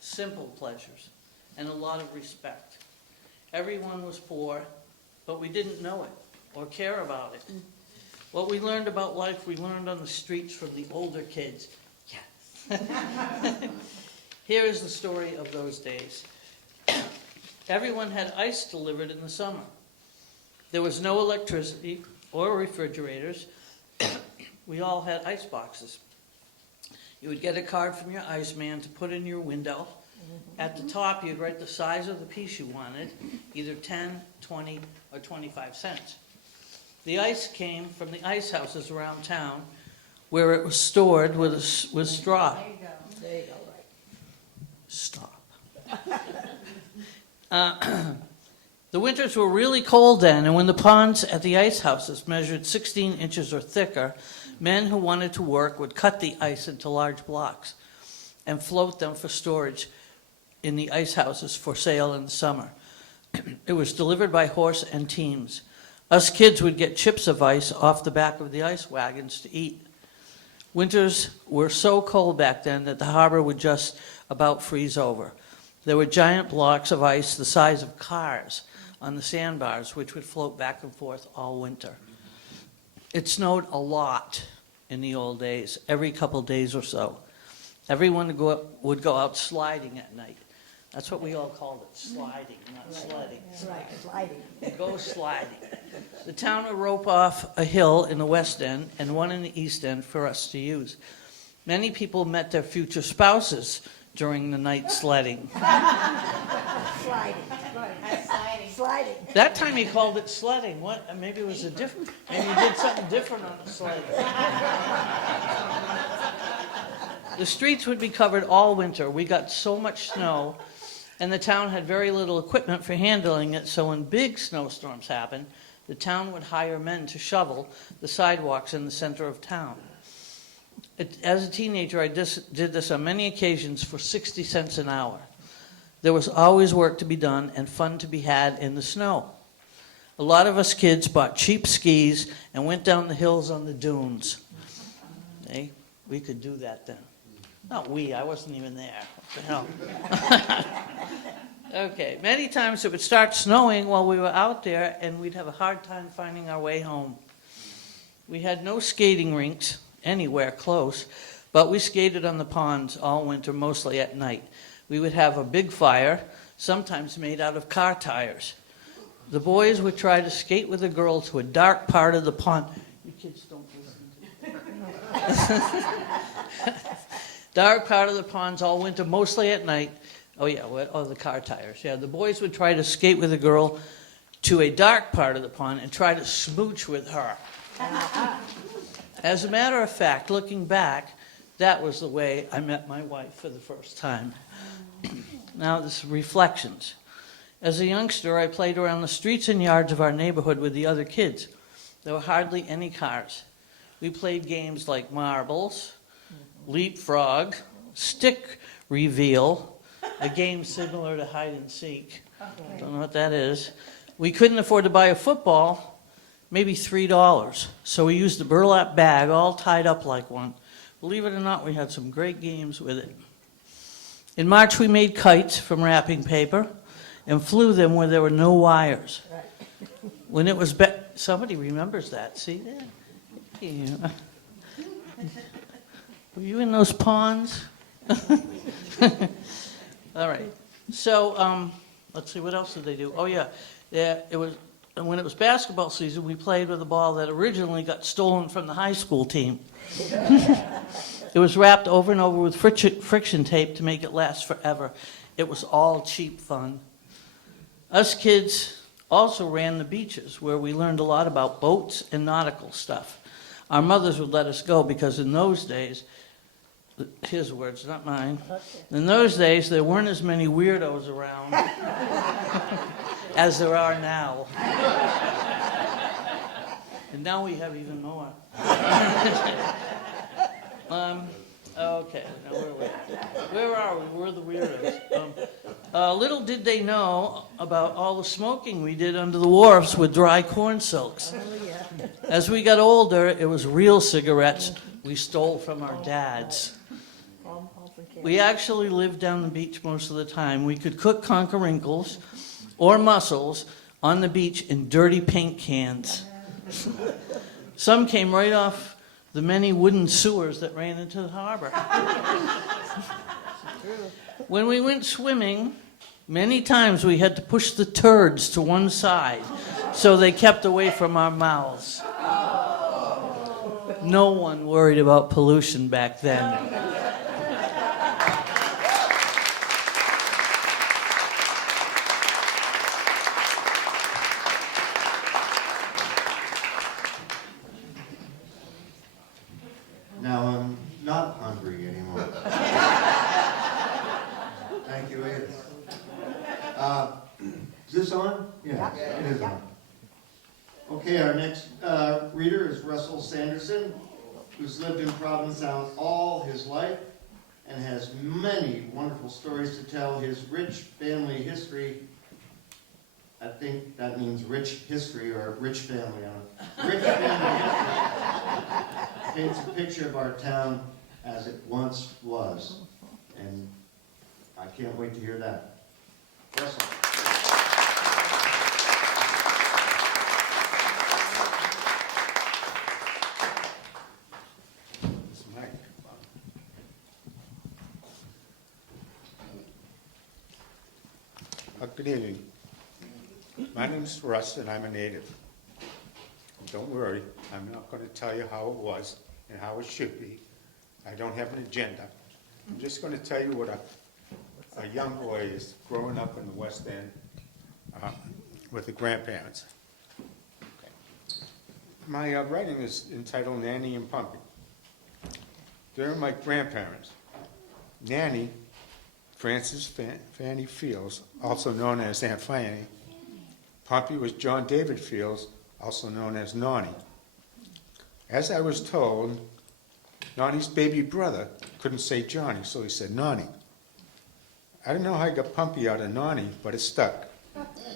Simple pleasures and a lot of respect. Everyone was poor, but we didn't know it or care about it. What we learned about life, we learned on the streets from the older kids. Yes. Here is the story of those days. Everyone had ice delivered in the summer. There was no electricity or refrigerators. We all had ice boxes. You would get a card from your iceman to put in your window. At the top, you'd write the size of the piece you wanted, either 10, 20, or 25 cents. The ice came from the ice houses around town, where it was stored with straw. There you go. There you go, right. Stop. The winters were really cold then, and when the ponds at the ice houses measured 16 inches or thicker, men who wanted to work would cut the ice into large blocks and float them for storage in the ice houses for sale in the summer. It was delivered by horse and teams. Us kids would get chips of ice off the back of the ice wagons to eat. Winters were so cold back then that the harbor would just about freeze over. There were giant blocks of ice the size of cars on the sandbars, which would float back and forth all winter. It snowed a lot in the old days, every couple days or so. Everyone would go out sliding at night. That's what we all called it, sliding, not sledding. Right, sliding. Go sliding. The town would rope off a hill in the west end and one in the east end for us to use. Many people met their future spouses during the night sledding. Sliding. Sliding. That time he called it sledding. What? Maybe it was maybe he did something different on the sledding. The streets would be covered all winter. We got so much snow, and the town had very little equipment for handling it, so when big snowstorms happened, the town would hire men to shovel the sidewalks in the center of town. As a teenager, I did this on many occasions for 60 cents an hour. There was always work to be done and fun to be had in the snow. A lot of us kids bought cheap skis and went down the hills on the dunes. Hey, we could do that then. Not we, I wasn't even there. What the hell? Okay, many times it would start snowing while we were out there, and we'd have a hard time finding our way home. We had no skating rinks anywhere close, but we skated on the ponds all winter, mostly at night. We would have a big fire, sometimes made out of car tires. The boys would try to skate with the girl to a dark part of the pond. You kids don't listen to me. Dark part of the ponds all winter, mostly at night. Oh yeah, the car tires. Yeah, the boys would try to skate with the girl to a dark part of the pond and try to smooch with her. As a matter of fact, looking back, that was the way I met my wife for the first time. Now, this is reflections. As a youngster, I played around the streets and yards of our neighborhood with the other kids. There were hardly any cars. We played games like marbles, leapfrog, stick reveal, a game similar to hide and seek. Don't know what that is. We couldn't afford to buy a football, maybe $3. So we used a burlap bag all tied up like one. Believe it or not, we had some great games with it. In March, we made kites from wrapping paper and flew them where there were no wires. When it was somebody remembers that. See that? Yeah. Were you in those ponds? All right. So let's see, what else did they do? Oh, yeah, and when it was basketball season, we played with a ball that originally got stolen from the high school team. It was wrapped over and over with friction tape to make it last forever. It was all cheap fun. Us kids also ran the beaches, where we learned a lot about boats and nautical stuff. Our mothers would let us go because in those days, his words, not mine, in those days there weren't as many weirdos around as there are now. And now we have even more. Okay, now where are we? We're the weirdos. Little did they know about all the smoking we did under the wharves with dry corn silks. As we got older, it was real cigarettes we stole from our dads. We actually lived down the beach most of the time. We could cook conkerinkles or mussels on the beach in dirty paint cans. Some came right off the many wooden sewers that ran into the harbor. When we went swimming, many times we had to push the turds to one side so they kept away from our mouths. No one worried about pollution back then. Now I'm not hungry anymore. Thank you, Avis. Is this on? Yeah, it is on. Okay, our next reader is Russell Sanderson, who's lived in Provincetown all his life and has many wonderful stories to tell. His rich family history, I think that means rich history or rich family. Rich family history paints a picture of our town as it once was. And I can't wait to hear that. Russell. Good evening. My name is Russ, and I'm a native. Don't worry, I'm not going to tell you how it was and how it should be. I don't have an agenda. I'm just going to tell you what a young boy is growing up in the West End with the grandparents. Okay. My writing is entitled Nanny and Pumpy. They're my grandparents. Nanny, Frances Fanny Fields, also known as Aunt Fanny. Pumpy was John David Fields, also known as Nonny. As I was told, Nonny's baby brother couldn't say Johnny, so he said Nonny. I don't know how I got Pumpy out of Nonny, but it stuck.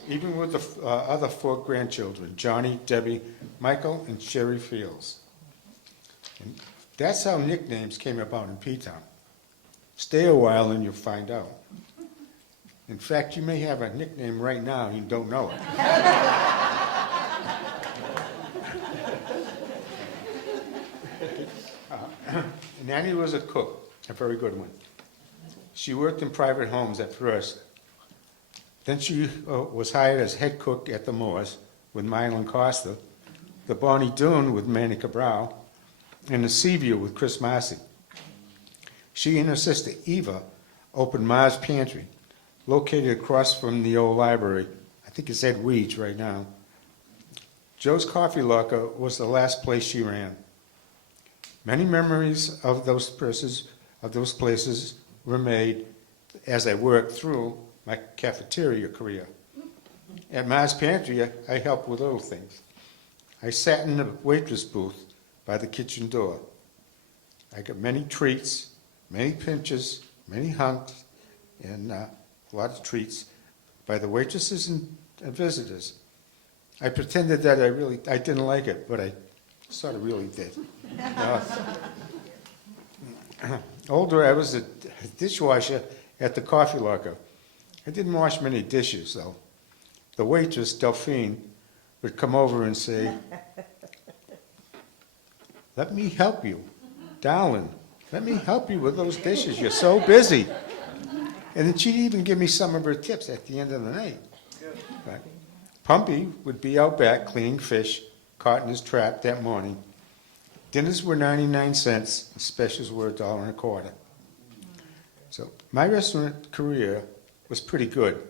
Even with the other 4 grandchildren, Johnny, Debbie, Michael, and Sherry Fields. And that's how nicknames came about in P-Town. Stay a while and you'll find out. In fact, you may have a nickname right now and you don't know it. Nanny was a cook, a very good one. She worked in private homes at first. Then she was hired as head cook at the Moors with Anika Costa, the Bonnie Doon with Manny Cabral, and the Seaview with Chris Massey. She and her sister Eva opened Ma's Pantry, located across from the old library. I think it's Ed Weed's right now. Joe's Coffee Locker was the last place she ran. Many memories of those places were made as I worked through my cafeteria career. At Ma's Pantry, I helped with little things. I sat in the waitress booth by the kitchen door. I got many treats, many pinches, many hunks, and a lot of treats by the waitresses and visitors. I pretended that I didn't like it, but I sort of really did. Older, I was a dishwasher at the Coffee Locker. I didn't wash many dishes, though. The waitress, Delphine, would come over and say, "Let me help you, darling. Let me help you with those dishes. You're so busy." And then she'd even give me some of her tips at the end of the night. Right? Pumpy would be out back cleaning fish caught in his trap that morning. Dinners were 99 cents, specials were $1.25. So my restaurant career was pretty good.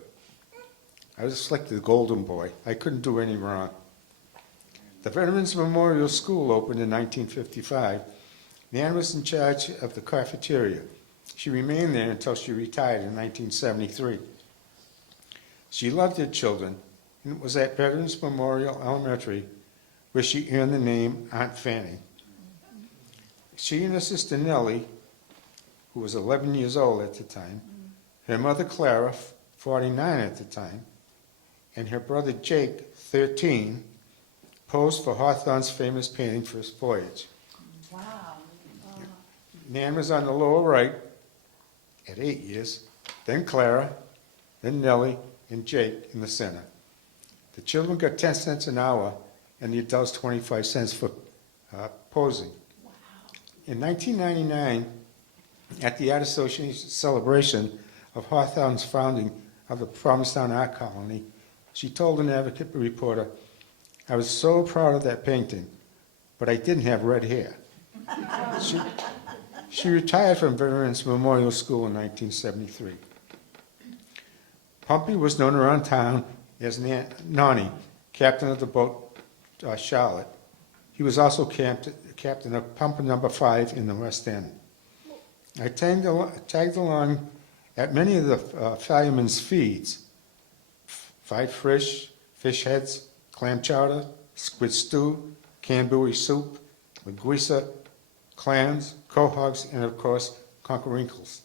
I was like the golden boy. I couldn't do any wrong. The Veterans Memorial School opened in 1955. Nan was in charge of the cafeteria. She remained there until she retired in 1973. She loved her children, and it was at Veterans Memorial Elementary where she earned the name Aunt Fanny. She and her sister Nellie, who was 11 years old at the time, her mother Clara, 49 at the time, and her brother Jake, 13, posed for Hawthorne's famous painting First Voyage. Wow. Nan was on the lower right at 8 years, then Clara, then Nellie, and Jake in the center. The children got 10 cents an hour, and the adults 25 cents for posing. Wow. In 1999, at the Art Association celebration of Hawthorne's founding of the Provincetown Art Colony, she told an Advocate reporter, "I was so proud of that painting, but I didn't have red hair." She retired from Veterans Memorial School in 1973. Pumpy was known around town as Nonny, captain of the boat Charlotte. He was also captain of pump number 5 in the West End. I tagged along at many of the firemen's feeds: fried fish heads, clam chowder, squid stew, canned buoy soup, linguiça, clams, quahogs, and of course, cockerinkles.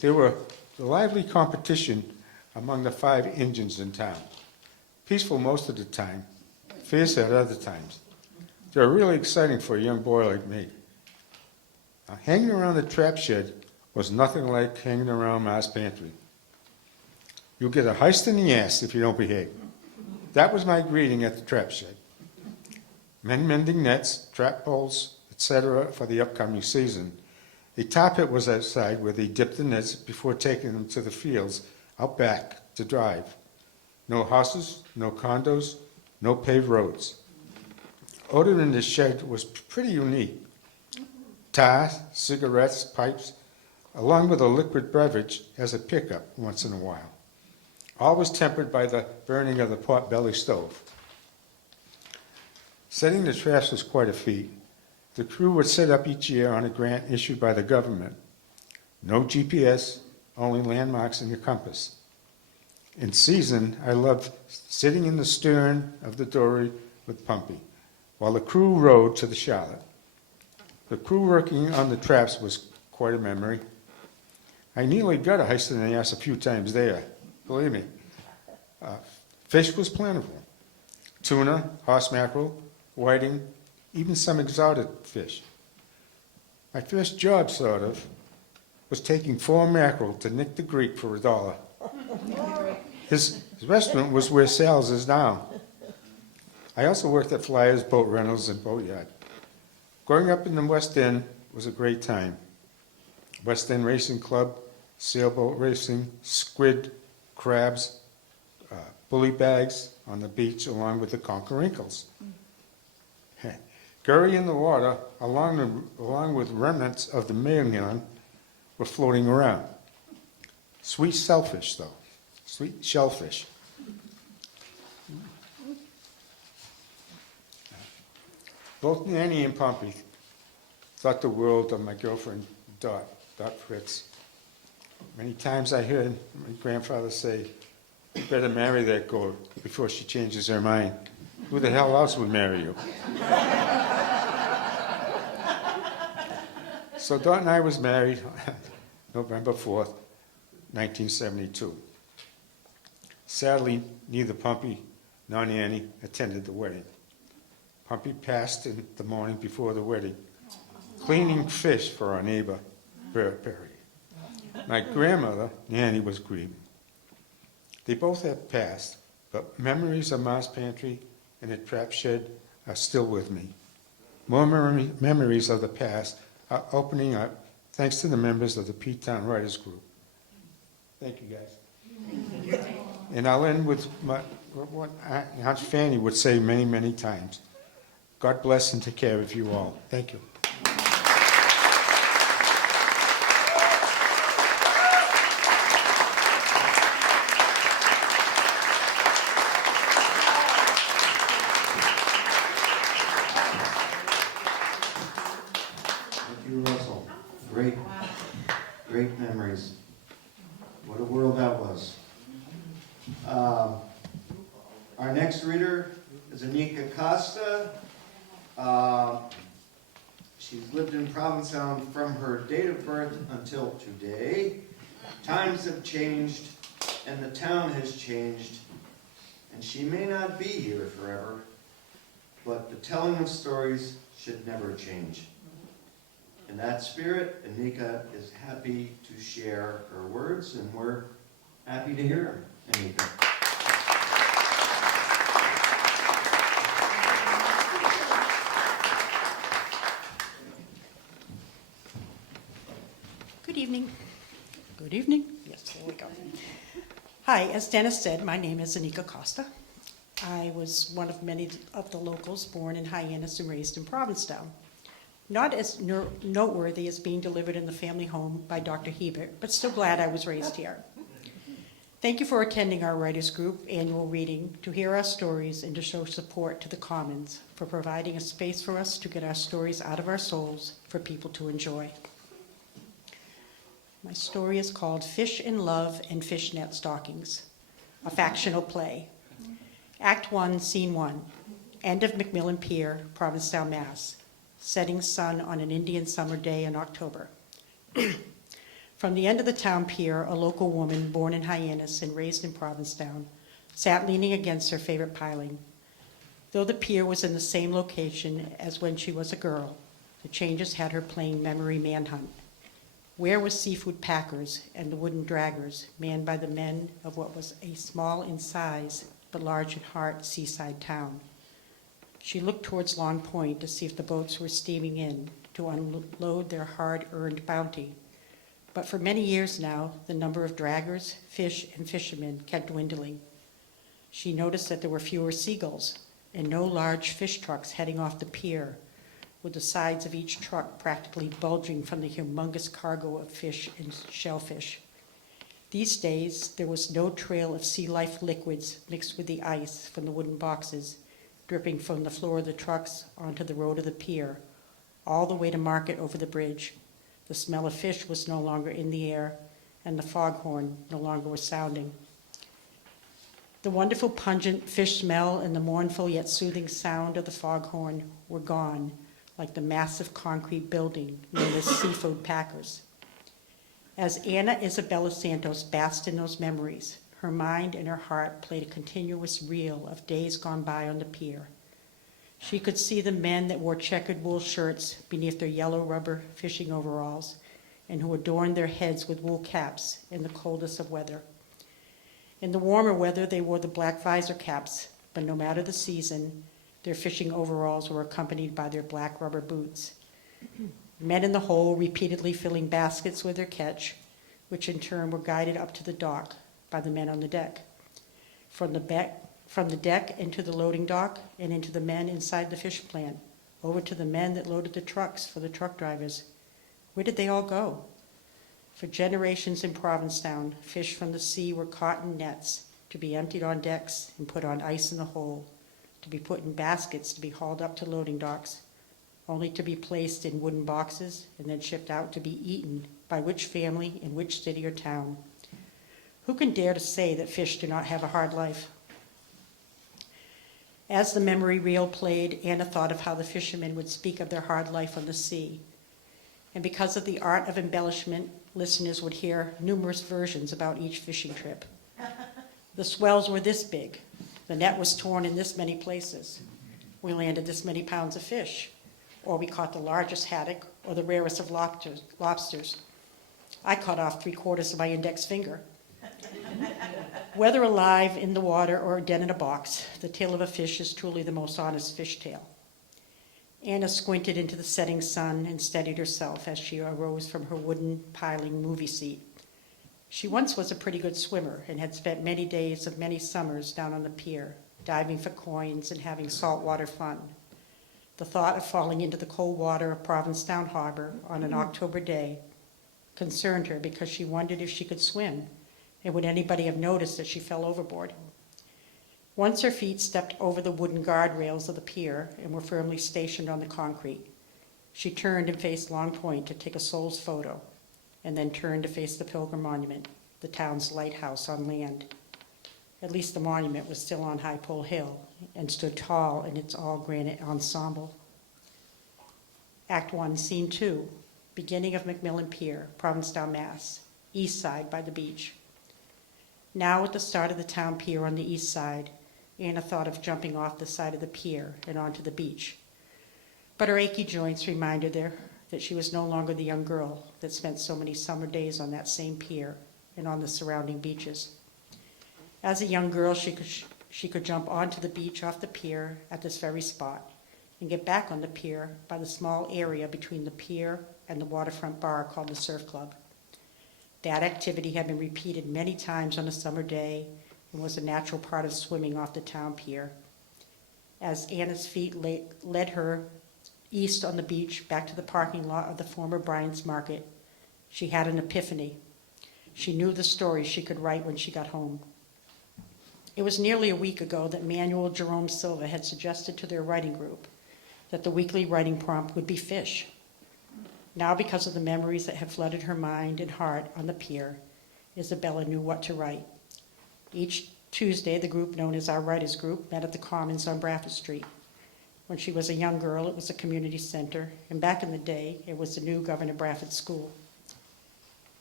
There were lively competition among the 5 engines in town. Peaceful most of the time, fierce at other times. They were really exciting for a young boy like me. Hanging around the trap shed was nothing like hanging around Ma's pantry. You'll get a heist in the ass if you don't behave. That was my greeting at the trap shed. Men mending nets, trap poles, etc. for the upcoming season. A top pit was outside where they dipped the nets before taking them to the fields out back to drive. No houses, no condos, no paved roads. Odor in the shed was pretty unique. Tar, cigarettes, pipes, along with a liquid beverage as a pickup once in a while. All was tempered by the burning of the pot-belly stove. Setting the traps was quite a feat. The crew would set up each year on a grant issued by the government. No GPS, only landmarks and a compass. In season, I loved sitting in the stern of the dory with Pumpy, while the crew rowed to the Charlotte. The crew working on the traps was quite a memory. I nearly got a heist in the ass a few times there, believe me. Fish was plentiful. Tuna, horse mackerel, whiting, even some exotic fish. My first job, sort of, was taking 4 mackerel to Nick the Greek for $1. His restaurant was where Sal's is now. I also worked at Flyers, Boat Rentals, and Boatyard. Growing up in the West End was a great time. West End Racing Club, sailboat racing, squid, crabs, bully bags on the beach along with the cockerinkles. Gurry in the water, along with remnants of the mignon, were floating around. Sweet shellfish, though. Sweet shellfish. Both Nanny and Pompey thought the world of my girlfriend, Dot Fritz. Many times I heard my grandfather say, "You better marry that girl before she changes her mind. Who the hell else would marry you?" So Dot and I was married November 4th, 1972. Sadly, neither Pumpy nor Nanny attended the wedding. Pumpy passed in the morning before the wedding, cleaning fish for our neighbor, Perry. My grandmother, Nanny, was grieving. They both had passed, but memories of Ma's pantry and the trap shed are still with me. More memories of the past are opening up thanks to the members of the P-Town Writers Group. Thank you, guys. And I'll end with what Aunt Fanny would say many, many times. God bless and take care of you all. Thank you. Thank you, Russell. Great, great memories. What a world that was. Our next reader is Anika Costa. She's lived in Provincetown from her date of birth until today. Times have changed, and the town has changed, and she may not be here forever, but the telling of stories should never change. In that spirit, Anika is happy to share her words, and we're happy to hear her, Anika. Good evening. Good evening. Yes, there we go. Hi, as Dennis said, my name is Anika Costa. I was one of many of the locals born in Hyannis and raised in Provincetown. Not as noteworthy as being delivered in the family home by Dr. Hebert, but still glad I was raised here. Thank you for attending our Writers Group annual reading to hear our stories and to show support to the Commons for providing a space for us to get our stories out of our souls for people to enjoy. My story is called Fish in Love and Fishnet Stockings, a factional play. Act 1, Scene 1, end of Macmillan Pier, Provincetown, Mass. Setting sun on an Indian summer day in October. From the end of the town pier, a local woman born in Hyannis and raised in Provincetown sat leaning against her favorite piling. Though the pier was in the same location as when she was a girl, the changes had her playing memory manhunt. Where was Seafood Packers and the wooden draggers manned by the men of what was a small in size but large at heart seaside town? She looked towards Long Point to see if the boats were steaming in to unload their hard-earned bounty. But for many years now, the number of draggers, fish, and fishermen kept dwindling. She noticed that there were fewer seagulls and no large fish trucks heading off the pier, with the sides of each truck practically bulging from the humongous cargo of fish and shellfish. These days, there was no trail of sea life liquids mixed with the ice from the wooden boxes, dripping from the floor of the trucks onto the road of the pier, all the way to market over the bridge. The smell of fish was no longer in the air, and the foghorn no longer was sounding. The wonderful pungent fish smell and the mournful yet soothing sound of the foghorn were gone, like the massive concrete building known as Seafood Packers. As Anna Isabella Santos basked in those memories, her mind and her heart played a continuous reel of days gone by on the pier. She could see the men that wore checkered wool shirts beneath their yellow rubber fishing overalls and who adorned their heads with wool caps in the coldest of weather. In the warmer weather, they wore the black visor caps, but no matter the season, their fishing overalls were accompanied by their black rubber boots. Men in the hold repeatedly filling baskets with their catch, which in turn were guided up to the dock by the men on the deck. From the deck into the loading dock and into the men inside the fish plant, over to the men that loaded the trucks for the truck drivers. Where did they all go? For generations in Provincetown, fish from the sea were caught in nets to be emptied on decks and put on ice in the hold, to be put in baskets to be hauled up to loading docks, only to be placed in wooden boxes and then shipped out to be eaten by which family in which city or town. Who can dare to say that fish do not have a hard life? As the memory reel played, Anna thought of how the fishermen would speak of their hard life on the sea. And because of the art of embellishment, listeners would hear numerous versions about each fishing trip. The swells were this big. The net was torn in this many places. We landed this many pounds of fish. Or we caught the largest haddock or the rarest of lobsters. I cut off 3/4 of my index finger. Whether alive in the water or dead in a box, the tale of a fish is truly the most honest fish tale. Anna squinted into the setting sun and steadied herself as she arose from her wooden piling movie seat. She once was a pretty good swimmer and had spent many days of many summers down on the pier, diving for coins and having saltwater fun. The thought of falling into the cold water of Provincetown Harbor on an October day concerned her because she wondered if she could swim and would anybody have noticed that she fell overboard. Once her feet stepped over the wooden guardrails of the pier and were firmly stationed on the concrete, she turned and faced Long Point to take a soul's photo, and then turned to face the Pilgrim Monument, the town's lighthouse on land. At least the monument was still on High Pole Hill and stood tall in its all-granite ensemble. Act 1, Scene 2, beginning of Macmillan Pier, Provincetown, Mass., east side by the beach. Now at the start of the town pier on the east side, Anna thought of jumping off the side of the pier and onto the beach. But her achy joints reminded her that she was no longer the young girl that spent so many summer days on that same pier and on the surrounding beaches. As a young girl, she could jump onto the beach off the pier at this very spot and get back on the pier by the small area between the pier and the waterfront bar called the Surf Club. That activity had been repeated many times on a summer day and was a natural part of swimming off the town pier. As Anna's feet led her east on the beach back to the parking lot of the former Bryant's Market, she had an epiphany. She knew the story she could write when she got home. It was nearly a week ago that Manuel Jerome Silva had suggested to their writing group that the weekly writing prompt would be fish. Now, because of the memories that had flooded her mind and heart on the pier, Isabella knew what to write. Each Tuesday, the group known as our Writers Group met at the Commons on Bradford Street. When she was a young girl, it was a community center, and back in the day, it was the new Governor Bradford School.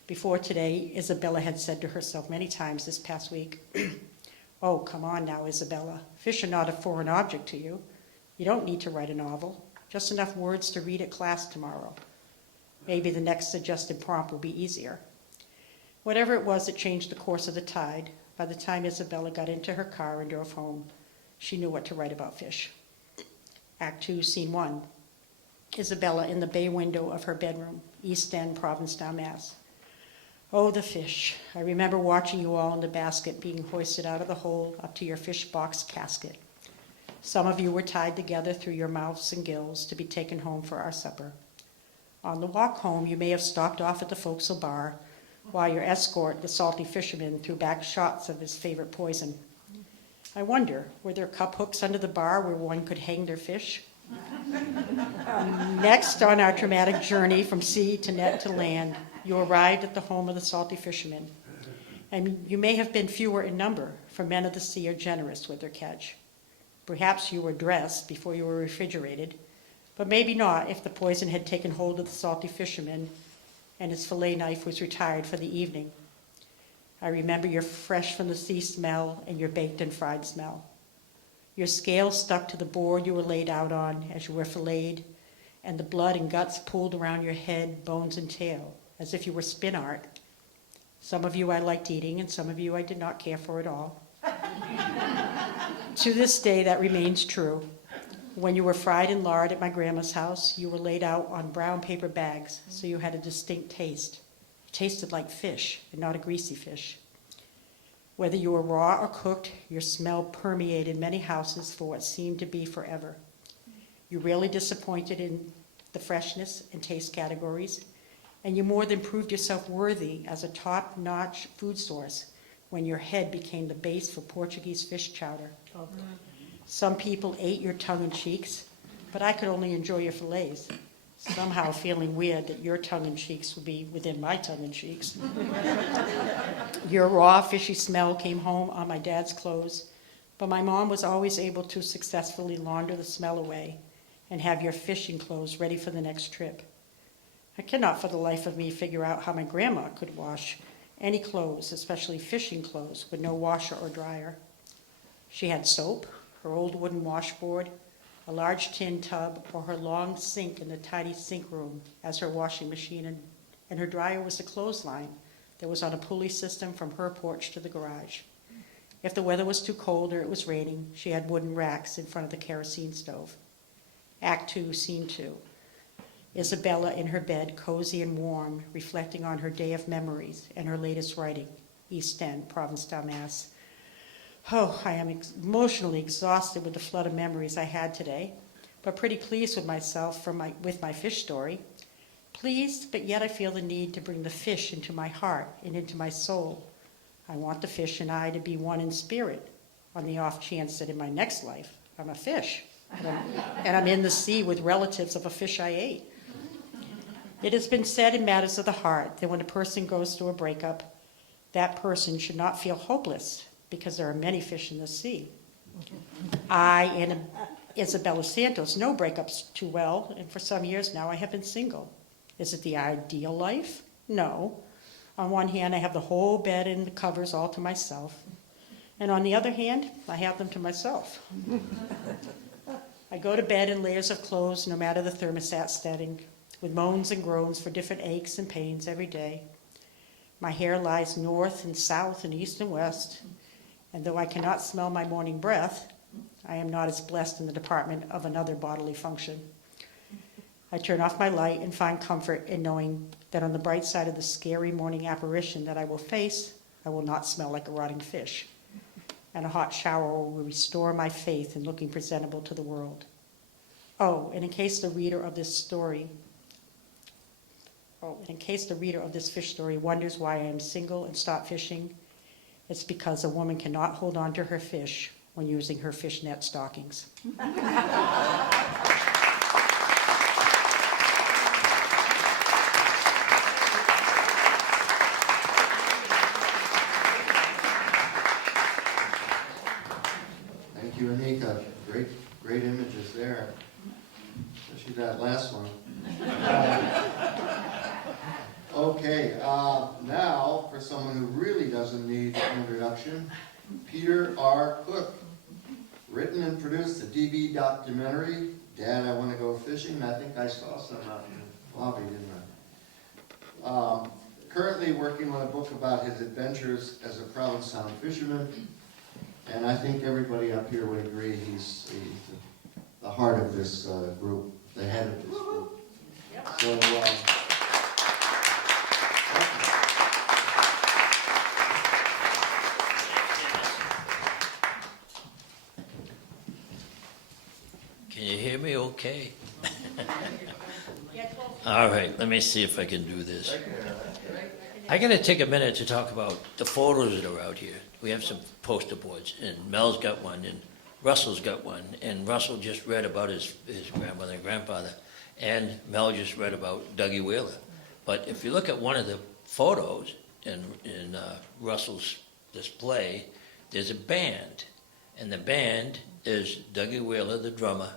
Before today, Isabella had said to herself many times this past week, "Oh, come on now, Isabella. Fish are not a foreign object to you. You don't need to write a novel, just enough words to read at class tomorrow. Maybe the next suggested prompt will be easier." Whatever it was that changed the course of the tide, by the time Isabella got into her car and drove home, she knew what to write about fish. Act 2, Scene 1. Isabella in the bay window of her bedroom, East End, Provincetown, Mass. Oh, the fish. I remember watching you all in the basket being hoisted out of the hole up to your fish box casket. Some of you were tied together through your mouths and gills to be taken home for our supper. On the walk home, you may have stopped off at the forecastle bar while your escort, the salty fisherman, threw back shots of his favorite poison. I wonder, were there cup hooks under the bar where one could hang their fish? Next on our dramatic journey from sea to net to land, you arrived at the home of the salty fisherman. And you may have been fewer in number, for men of the sea are generous with their catch. Perhaps you were dressed before you were refrigerated, but maybe not if the poison had taken hold of the salty fisherman and his fillet knife was retired for the evening. I remember your fresh from the sea smell and your baked and fried smell. Your scales stuck to the board you were laid out on as you were filleted, and the blood and guts pooled around your head, bones and tail, as if you were spin art. Some of you I liked eating, and some of you I did not care for at all. To this day, that remains true. When you were fried in lard at my grandma's house, you were laid out on brown paper bags, so you had a distinct taste. It tasted like fish, and not a greasy fish. Whether you were raw or cooked, your smell permeated many houses for what seemed to be forever. You rarely disappointed in the freshness and taste categories, and you more than proved yourself worthy as a top-notch food source when your head became the base for Portuguese fish chowder. Some people ate your tongue and cheeks, but I could only enjoy your fillets, somehow feeling weird that your tongue and cheeks would be within my tongue and cheeks. Your raw, fishy smell came home on my dad's clothes, but my mom was always able to successfully launder the smell away and have your fishing clothes ready for the next trip. I cannot for the life of me figure out how my grandma could wash any clothes, especially fishing clothes, with no washer or dryer. She had soap, her old wooden washboard, a large tin tub, or her long sink in the tiny sink room as her washing machine, and her dryer was a clothesline that was on a pulley system from her porch to the garage. If the weather was too cold or it was raining, she had wooden racks in front of the kerosene stove. Act 2, Scene 2. Isabella in her bed, cozy and warm, reflecting on her day of memories and her latest writing, East End, Provincetown, Mass. Oh, I am emotionally exhausted with the flood of memories I had today, but pretty pleased with myself with my fish story. Pleased, but yet I feel the need to bring the fish into my heart and into my soul. I want the fish and I to be one in spirit, on the off chance that in my next life I'm a fish, and I'm in the sea with relatives of a fish I ate. It has been said in matters of the heart that when a person goes through a breakup, that person should not feel hopeless because there are many fish in the sea. I and Isabella Santos know breakups too well, and for some years now I have been single. Is it the ideal life? No. On one hand, I have the whole bed and the covers all to myself, and on the other hand, I have them to myself. I go to bed in layers of clothes, no matter the thermostat setting, with moans and groans for different aches and pains every day. My hair lies north and south and east and west, and though I cannot smell my morning breath, I am not as blessed in the department of another bodily function. I turn off my light and find comfort in knowing that on the bright side of the scary morning apparition that I will face, I will not smell like a rotting fish, and a hot shower will restore my faith in looking presentable to the world. Oh, and in case the reader of this fish story wonders why I am single and stopped fishing, it's because a woman cannot hold on to her fish when using her fishnet stockings. Thank you, Anika. Great images there, especially that last one. Okay, now for someone who really doesn't need an introduction, Peter R. Cook. Written and produced the DV documentary, Dad, I Want to Go Fishing. I think I saw some out in the lobby, didn't I? Currently working on a book about his adventures as a Provincetown fisherman, and I think everybody up here would agree he's the heart of this group, the head of this group. So, Can you hear me okay? All right, let me see if I can do this. I got to take a minute to talk about the photos that are out here. We have some poster boards, and Mel's got one, and Russell's got one, and Russell just read about his grandmother and grandfather, and Mel just read about Dougie Wheeler. But if you look at one of the photos in Russell's display, there's a band, and the band is Dougie Wheeler, the drummer,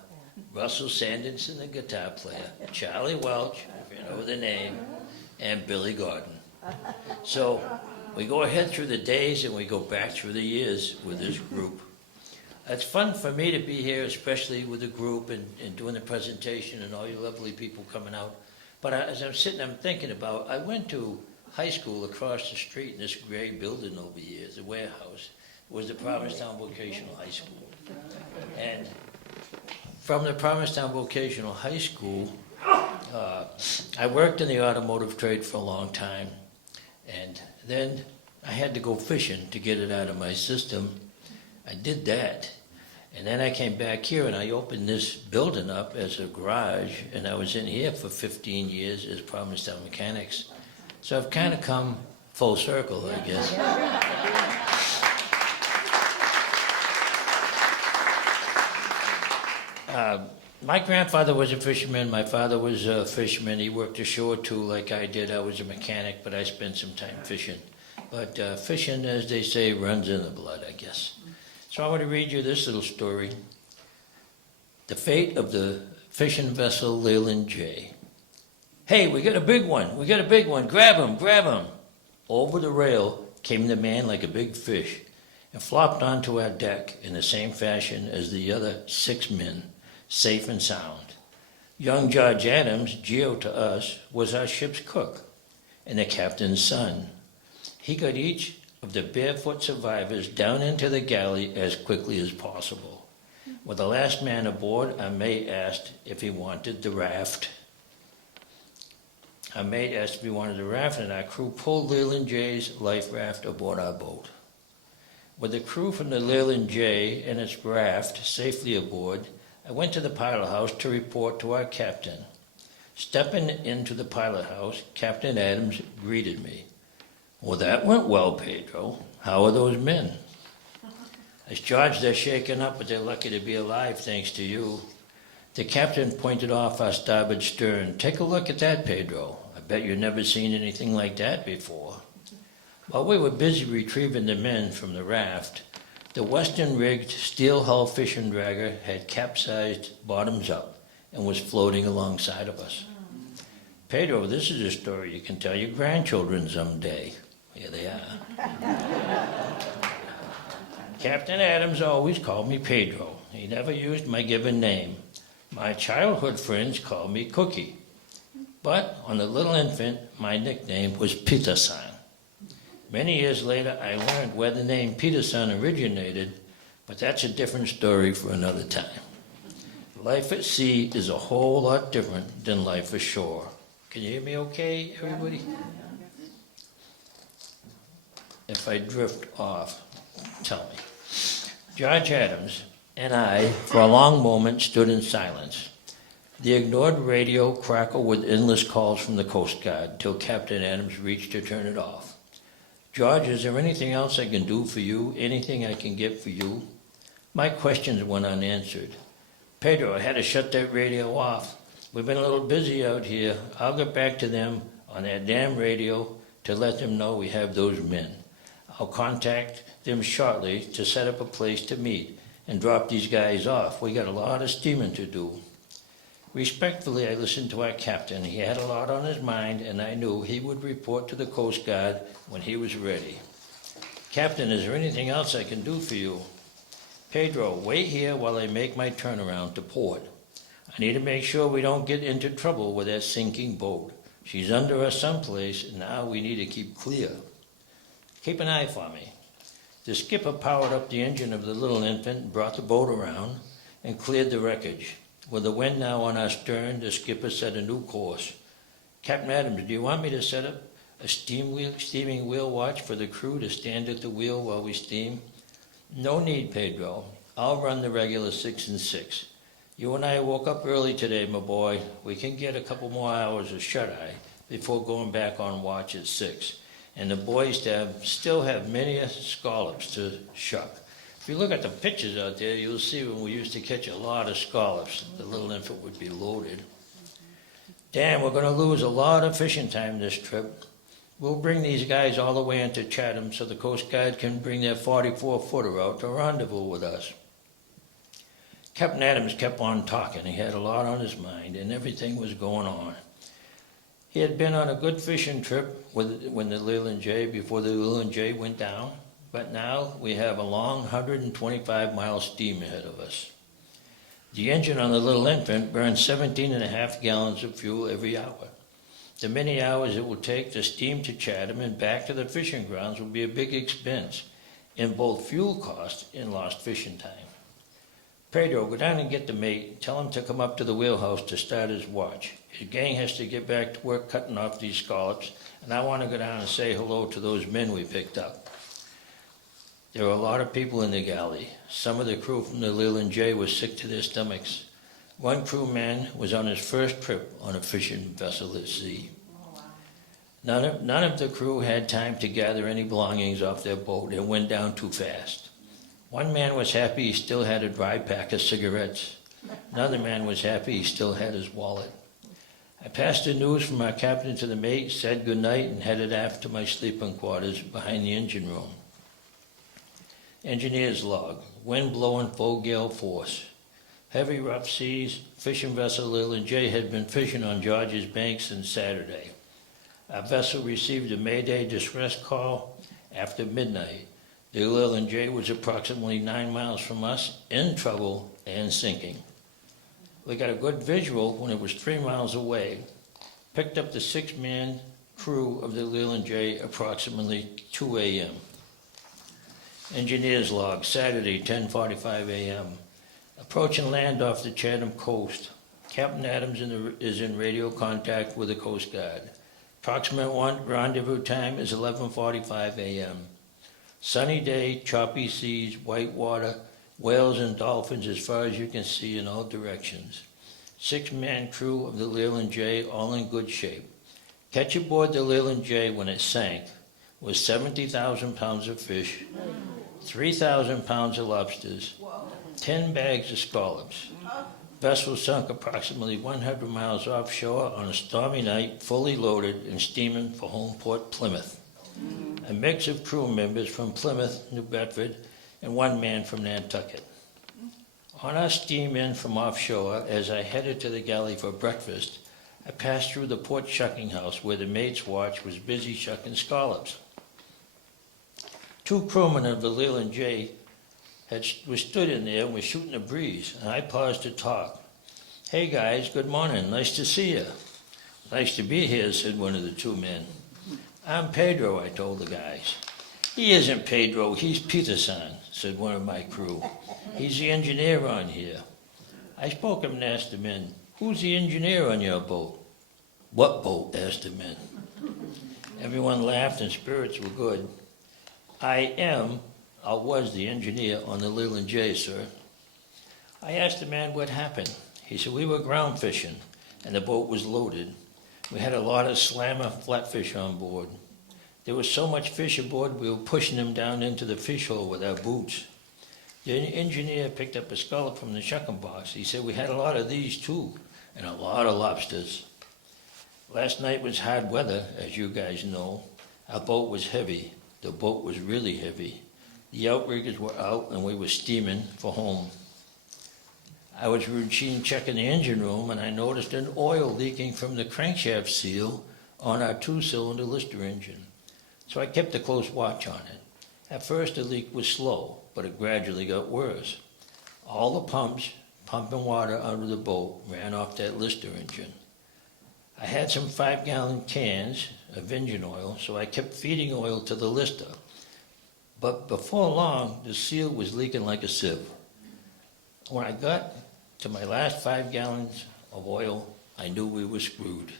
Russell Sanderson, the guitar player, Charlie Welch, if you know the name, and Billy Gordon. So we go ahead through the days and we go back through the years with this group. It's fun for me to be here, especially with the group and doing the presentation and all you lovely people coming out. But as I'm sitting, I'm thinking about, I went to high school across the street in this gray building over here, the warehouse. It was the Provincetown Vocational High School. And from the Provincetown Vocational High School, I worked in the automotive trade for a long time. And then I had to go fishing to get it out of my system. I did that. And then I came back here and I opened this building up as a garage, and I was in here for 15 years as Provincetown Mechanics. So I've kind of come full circle, I guess. My grandfather was a fisherman. My father was a fisherman. He worked ashore too, like I did. I was a mechanic, but I spent some time fishing. But fishing, as they say, runs in the blood, I guess. So I want to read you this little story. The fate of the fishing vessel Leland J. Hey, we got a big one. We got a big one. Grab him, grab him. Over the rail came the man like a big fish and flopped onto our deck in the same fashion as the other 6 men, safe and sound. Young Judge Adams, Geo to us, was our ship's cook and the captain's son. He got each of the barefoot survivors down into the galley as quickly as possible. With the last man aboard, our mate asked if he wanted the raft. Our mate asked if he wanted the raft, and our crew pulled Leland J's life raft aboard our boat. With the crew from the Leland J and its raft safely aboard, I went to the pilot house to report to our captain. Stepping into the pilot house, Captain Adams greeted me. "Well, that went well, Pedro. How are those men?" "As George, they're shaken up, but they're lucky to be alive, thanks to you." The captain pointed off our starboard stern. "Take a look at that, Pedro. I bet you've never seen anything like that before." While we were busy retrieving the men from the raft, the western-rigged steel-hull fishing dragger had capsized bottoms up and was floating alongside of us. "Pedro, this is a story you can tell your grandchildren someday." Here they are. Captain Adams always called me Pedro. He never used my given name. My childhood friends called me Cookie. But on the Little Infant, my nickname was Peterson. Many years later, I learned where the name Peterson originated, but that's a different story for another time. Life at sea is a whole lot different than life ashore. Can you hear me okay, everybody? If I drift off, tell me. George Adams and I, for a long moment, stood in silence. The ignored radio crackled with endless calls from the Coast Guard till Captain Adams reached to turn it off. "George, is there anything else I can do for you? Anything I can get for you?" My questions went unanswered. "Pedro, I had to shut that radio off. We've been a little busy out here. I'll get back to them on that damn radio to let them know we have those men. I'll contact them shortly to set up a place to meet and drop these guys off. We got a lot of steaming to do." Respectfully, I listened to our captain. He had a lot on his mind, and I knew he would report to the Coast Guard when he was ready. "Captain, is there anything else I can do for you?" "Pedro, wait here while I make my turnaround to port. I need to make sure we don't get into trouble with that sinking boat. She's under us someplace, and now we need to keep clear. Keep an eye for me." The skipper powered up the engine of the Little Infant, brought the boat around, and cleared the wreckage. With the wind now on our stern, the skipper set a new course. "Captain Adams, do you want me to set up a steaming wheel watch for the crew to stand at the wheel while we steam?" "No need, Pedro. I'll run the regular 6 and 6. You and I woke up early today, my boy. We can get a couple more hours of shut-eye before going back on watch at 6. And the boys still have many scallops to shuck. If you look at the pictures out there, you'll see when we used to catch a lot of scallops, the Little Infant would be loaded. Damn, we're going to lose a lot of fishing time this trip. We'll bring these guys all the way into Chatham so the Coast Guard can bring their 44-footer out to rendezvous with us." Captain Adams kept on talking. He had a lot on his mind, and everything was going on. He had been on a good fishing trip when the Leland J, before the Leland J went down. But now we have a long 125-mile steam ahead of us. The engine on the Little Infant burns 17.5 gallons of fuel every hour. The many hours it will take to steam to Chatham and back to the fishing grounds will be a big expense in both fuel cost and lost fishing time. "Pedro, go down and get the mate. Tell him to come up to the wheelhouse to start his watch. His gang has to get back to work cutting off these scallops, and I want to go down and say hello to those men we picked up." There were a lot of people in the galley. Some of the crew from the Leland J was sick to their stomachs. One crewman was on his first trip on a fishing vessel at sea. None of the crew had time to gather any belongings off their boat. It went down too fast. One man was happy he still had a dry pack of cigarettes. Another man was happy he still had his wallet. I passed the news from our captain to the mate, said good night, and headed aft to my sleeping quarters behind the engine room. Engineer's log, wind blowing full gale force. Heavy rough seas, fishing vessel Leland J had been fishing on George's Bank since Saturday. Our vessel received a Mayday distress call after midnight. The Leland J was approximately 9 miles from us, in trouble and sinking. We got a good visual when it was 3 miles away. Picked up the 6-man crew of the Leland J approximately 2 a.m. Engineer's log, Saturday, 10:45 a.m. Approaching land off the Chatham coast. Captain Adams is in radio contact with the Coast Guard. Approximate rendezvous time is 11:45 a.m. Sunny day, choppy seas, white water, whales and dolphins as far as you can see in all directions. 6-man crew of the Leland J, all in good shape. Catch aboard the Leland J when it sank was 70,000 pounds of fish, 3,000 pounds of lobsters, 10 bags of scallops. Vessel sunk approximately 100 miles offshore on a stormy night, fully loaded and steaming for home port Plymouth. A mix of crew members from Plymouth, New Bedford, and 1 man from Nantucket. On our steam in from offshore, as I headed to the galley for breakfast, I passed through the port shucking house where the mate's watch was busy shucking scallops. 2 crewmen of the Leland J were stood in there and were shooting a breeze, and I paused to talk. "Hey guys, good morning, nice to see you." "Nice to be here," said one of the 2 men. "I'm Pedro," I told the guys. "He isn't Pedro, he's Peterson," said one of my crew. "He's the engineer on here." I spoke up and asked the men, "Who's the engineer on your boat?" "What boat?" asked the men. Everyone laughed and spirits were good. I was the engineer on the Leland J, sir. I asked the man what happened. He said, "We were ground fishing, and the boat was loaded. We had a lot of slammer flatfish on board. There was so much fish aboard, we were pushing them down into the fish hole with our boots. The engineer picked up a scallop from the shucking box. He said, we had a lot of these too, and a lot of lobsters. Last night was hard weather, as you guys know. Our boat was heavy. The boat was really heavy. The outriggers were out, and we were steaming for home. I was routine checking the engine room, and I noticed an oil leaking from the crankshaft seal on our 2-cylinder Lister engine. So I kept a close watch on it. At first, the leak was slow, but it gradually got worse. All the pumps pumping water out of the boat ran off that Lister engine. I had some 5-gallon cans of engine oil, so I kept feeding oil to the Lister. But before long, the seal was leaking like a sieve. When I got to my last 5 gallons of oil, I knew we were screwed.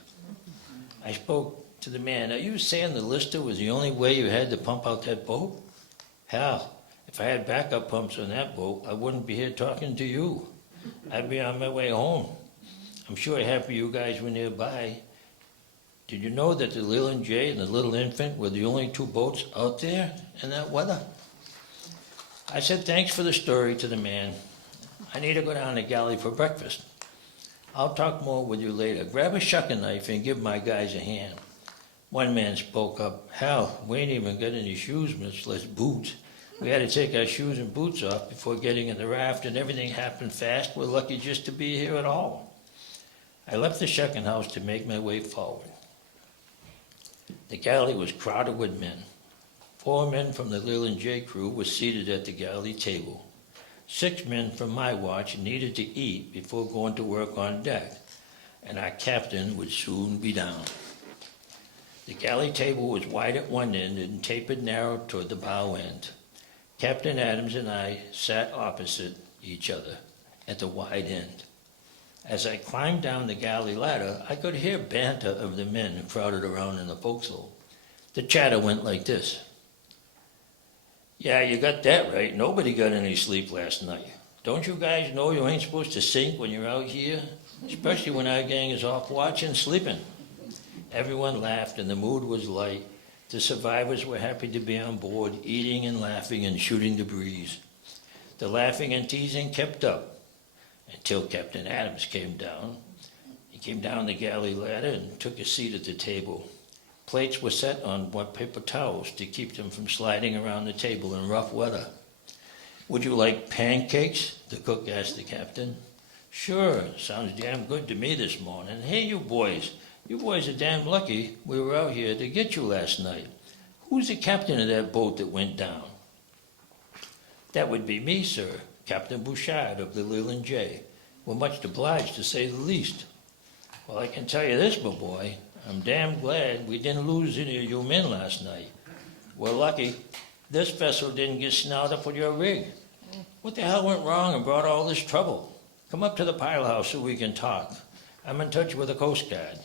I spoke to the man, "Are you saying the Lister was the only way you had to pump out that boat?" "Hell, if I had backup pumps on that boat, I wouldn't be here talking to you. I'd be on my way home. I'm sure happy you guys were nearby. Did you know that the Leland J and the Little Infant were the only 2 boats out there in that weather?" I said thanks for the story to the man. I need to go down to the galley for breakfast. I'll talk more with you later. Grab a shucking knife and give my guys a hand. One man spoke up, "Hell, we ain't even got any shoes, much less boots. We had to take our shoes and boots off before getting in the raft, and everything happened fast. We're lucky just to be here at all." I left the shucking house to make my way forward. The galley was crowded with men. 4 men from the Leland J crew were seated at the galley table. 6 men from my watch needed to eat before going to work on deck, and our captain would soon be down. The galley table was wide at one end and tapered narrow toward the bow end. Captain Adams and I sat opposite each other at the wide end. As I climbed down the galley ladder, I could hear banter of the men crowded around in the forecastle. The chatter went like this. "Yeah, you got that right. Nobody got any sleep last night. Don't you guys know you ain't supposed to sink when you're out here? Especially when our gang is off watch and sleeping." Everyone laughed and the mood was light. The survivors were happy to be on board, eating and laughing and shooting the breeze. The laughing and teasing kept up until Captain Adams came down. He came down the galley ladder and took a seat at the table. Plates were set on wet paper towels to keep them from sliding around the table in rough weather. "Would you like pancakes?" the cook asked the captain. "Sure, sounds damn good to me this morning. Hey, you boys are damn lucky we were out here to get you last night. Who's the captain of that boat that went down?" "That would be me, sir, Captain Bouchard of the Leland J. We're much obliged, to say the least." "Well, I can tell you this, my boy. I'm damn glad we didn't lose any of you men last night. We're lucky this vessel didn't get snarled up with your rig. What the hell went wrong and brought all this trouble? Come up to the pilot house so we can talk. I'm in touch with the Coast Guard.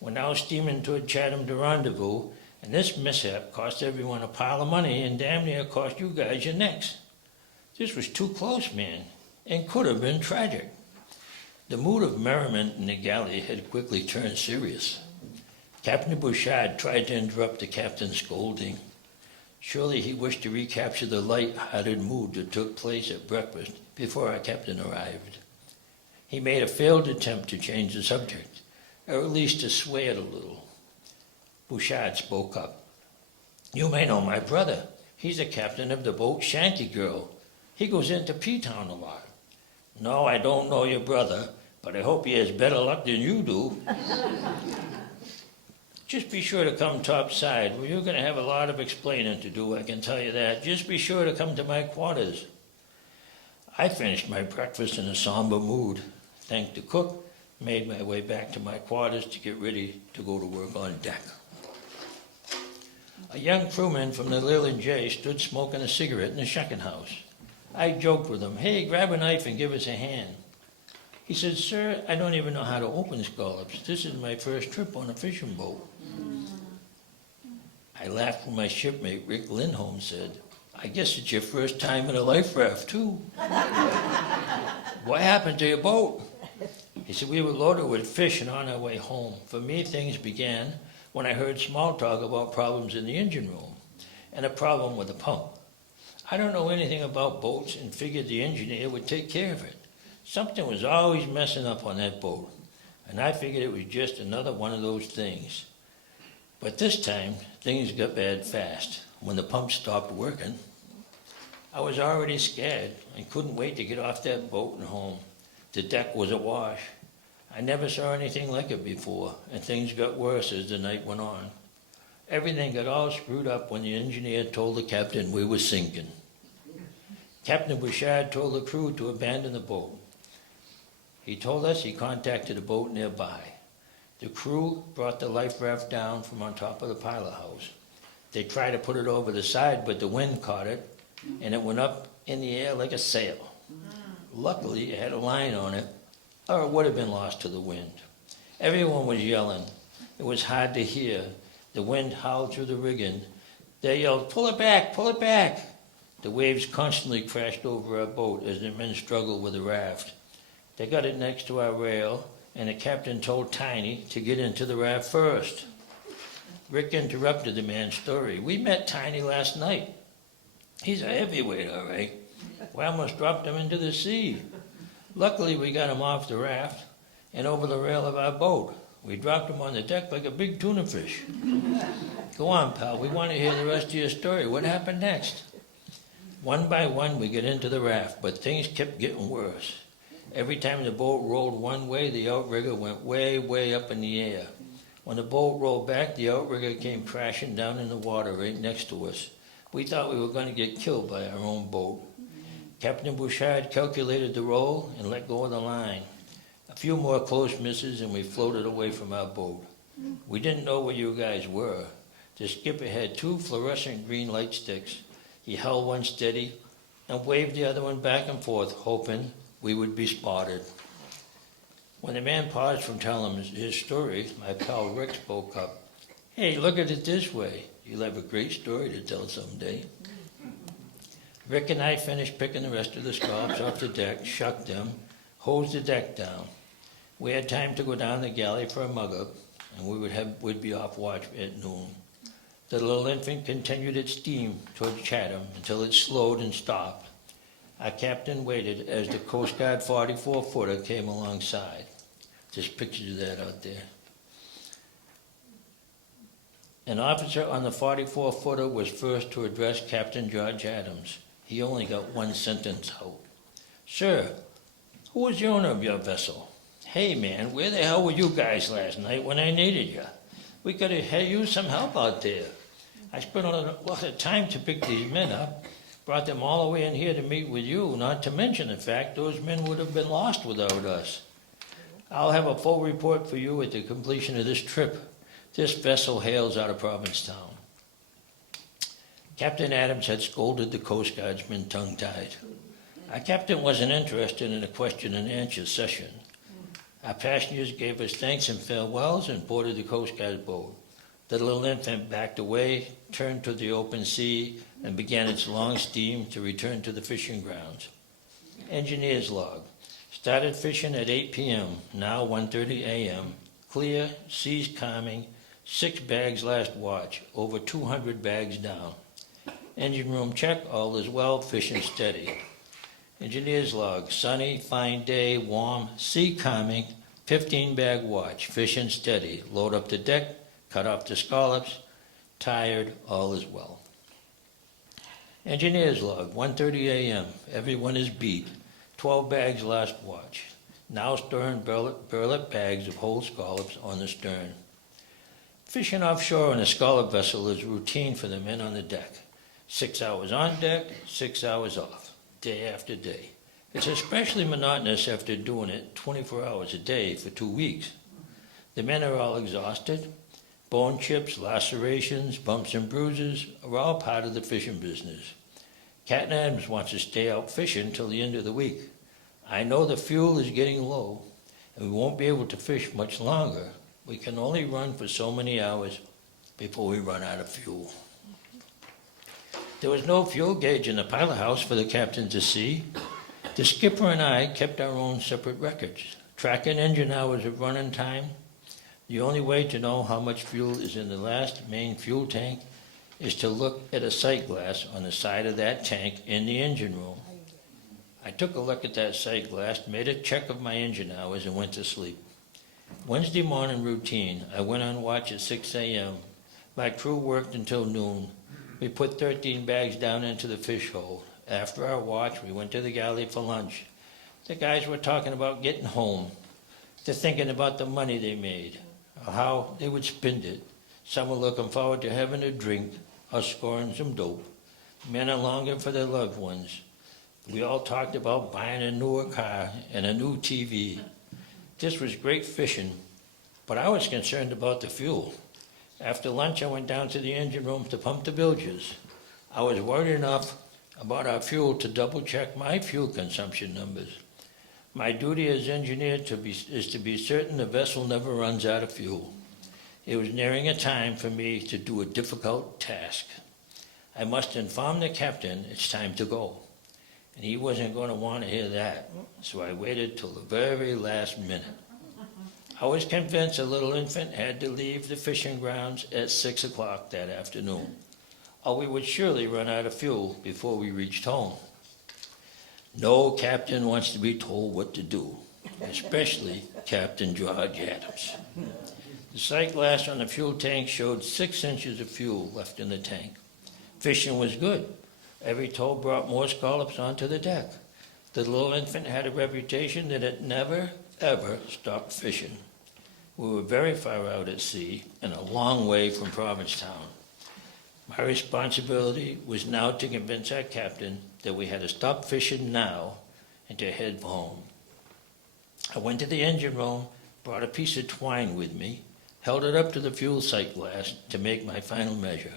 We're now steaming toward Chatham to rendezvous, and this mishap cost everyone a pile of money and damn near cost you guys your necks. This was too close, man, and could have been tragic. The mood of merriment in the galley had quickly turned serious. Captain Bouchard tried to interrupt the captain's scolding. Surely he wished to recapture the light-hearted mood that took place at breakfast before our captain arrived. He made a failed attempt to change the subject, or at least to sway it a little. Bouchard spoke up. You may know my brother. He's the captain of the boat Shanty Girl. He goes into P-Town a lot. No, I don't know your brother, but I hope he has better luck than you do. Just be sure to come topside. Well, you're going to have a lot of explaining to do, I can tell you that. Just be sure to come to my quarters. I finished my breakfast in a somber mood, thanked the cook, made my way back to my quarters to get ready to go to work on deck. A young crewman from the Leland J stood smoking a cigarette in the shucking house. I joked with him, hey, grab a knife and give us a hand. He said, sir, I don't even know how to open scallops. This is my first trip on a fishing boat. I laughed when my shipmate, Rick Lindholm, said, I guess it's your first time in a life raft, too. What happened to your boat? He said, we were loaded with fish and on our way home. For me, things began when I heard small talk about problems in the engine room and a problem with the pump. I don't know anything about boats and figured the engineer would take care of it. Something was always messing up on that boat, and I figured it was just another one of those things. But this time, things got bad fast. When the pump stopped working, I was already scared and couldn't wait to get off that boat and home. The deck was awash. I never saw anything like it before, and things got worse as the night went on. Everything got all screwed up when the engineer told the captain we were sinking. Captain Bouchard told the crew to abandon the boat. He told us he contacted a boat nearby. The crew brought the life raft down from on top of the pilot house. They tried to put it over the side, but the wind caught it, and it went up in the air like a sail. Luckily, it had a line on it, or it would have been lost to the wind. Everyone was yelling. It was hard to hear. The wind howled through the rigging. They yelled, pull it back, pull it back. The waves constantly crashed over our boat as the men struggled with the raft. They got it next to our rail, and the captain told Tiny to get into the raft first. Rick interrupted the man's story. We met Tiny last night. He's a heavyweight, all right. We almost dropped him into the sea. Luckily, we got him off the raft and over the rail of our boat. We dropped him on the deck like a big tuna fish. Go on, pal. We want to hear the rest of your story. What happened next? One by one, we get into the raft, but things kept getting worse. Every time the boat rolled one way, the outrigger went way, way up in the air. When the boat rolled back, the outrigger came crashing down in the water right next to us. We thought we were going to get killed by our own boat. Captain Bouchard calculated the roll and let go of the line. A few more close misses and we floated away from our boat. We didn't know where you guys were. The skipper had two fluorescent green light sticks. He held one steady and waved the other one back and forth, hoping we would be spotted. When the man paused from telling his story, my pal Rick spoke up. Hey, look at it this way. You'll have a great story to tell someday. Rick and I finished picking the rest of the scallops off the deck, shucked them, hosed the deck down. We had time to go down the galley for a mug-up, and we'd be off watch at noon. The little infant continued its steam toward Chatham until it slowed and stopped. Our captain waited as the Coast Guard 44-footer came alongside. There's pictures of that out there. An officer on the 44-footer was first to address Captain George Adams. He only got one sentence out. Sir, who was the owner of your vessel? Hey, man, where the hell were you guys last night when I needed you? We could have used some help out there. I spent a lot of time to pick these men up, brought them all the way in here to meet with you, not to mention the fact those men would have been lost without us. I'll have a full report for you at the completion of this trip. This vessel hails out of Provincetown. Captain Adams had scolded the Coast Guardsmen tongue-tied. Our captain wasn't interested in a question and answer session. Our passengers gave us thanks and farewells and boarded the Coast Guard boat. The little infant backed away, turned to the open sea, and began its long steam to return to the fishing grounds. Engineer's log. Started fishing at 8 p.m., now 1:30 a.m. Clear, seas calming, 6 bags last watch, over 200 bags down. Engine room check, all is well, fishing steady. Engineer's log, sunny, fine day, warm, sea calming, 15-bag watch, fishing steady. Load up the deck, cut off the scallops, tired, all is well. Engineer's log, 1:30 a.m., everyone is beat. 12 bags last watch. Now storing burlap bags of whole scallops on the stern. Fishing offshore on a scallop vessel is routine for the men on the deck. 6 hours on deck, 6 hours off, day after day. It's especially monotonous after doing it 24 hours a day for 2 weeks. The men are all exhausted. Bone chips, lacerations, bumps and bruises are all part of the fishing business. Captain Adams wants to stay out fishing till the end of the week. I know the fuel is getting low, and we won't be able to fish much longer. We can only run for so many hours before we run out of fuel. There was no fuel gauge in the pilot house for the captain to see. The skipper and I kept our own separate records, tracking engine hours of running time. The only way to know how much fuel is in the last main fuel tank is to look at a sight glass on the side of that tank in the engine room. I took a look at that sight glass, made a check of my engine hours, and went to sleep. Wednesday morning routine, I went on watch at 6 a.m. My crew worked until noon. We put 13 bags down into the fish hole. After our watch, we went to the galley for lunch. The guys were talking about getting home. They're thinking about the money they made, or how they would spend it. Some were looking forward to having a drink or scoring some dope. Men are longing for their loved ones. We all talked about buying a newer car and a new TV. This was great fishing, but I was concerned about the fuel. After lunch, I went down to the engine room to pump the bilges. I was worried enough about our fuel to double-check my fuel consumption numbers. My duty as engineer is to be certain the vessel never runs out of fuel. It was nearing a time for me to do a difficult task. I must inform the captain it's time to go. And he wasn't going to want to hear that, so I waited till the very last minute. I was convinced the little infant had to leave the fishing grounds at 6 o'clock that afternoon, or we would surely run out of fuel before we reached home. No captain wants to be told what to do, especially Captain George Adams. The sight glass on the fuel tank showed 6 inches of fuel left in the tank. Fishing was good. Every tow brought more scallops onto the deck. The little infant had a reputation that it never, ever stopped fishing. We were very far out at sea and a long way from Provincetown. My responsibility was now to convince our captain that we had to stop fishing now and to head for home. I went to the engine room, brought a piece of twine with me, held it up to the fuel sight glass to make my final measure.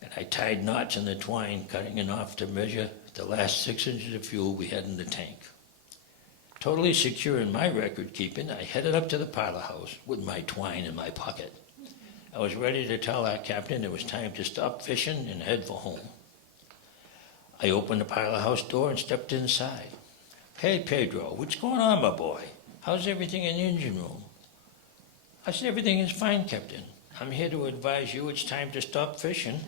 And I tied knots in the twine, cutting it off to measure the last 6 inches of fuel we had in the tank. Totally secure in my record keeping, I headed up to the pilot house with my twine in my pocket. I was ready to tell our captain it was time to stop fishing and head for home. I opened the pilot house door and stepped inside. "Hey, Pedro, what's going on, my boy? How's everything in the engine room?" I said, "Everything is fine, Captain. I'm here to advise you it's time to stop fishing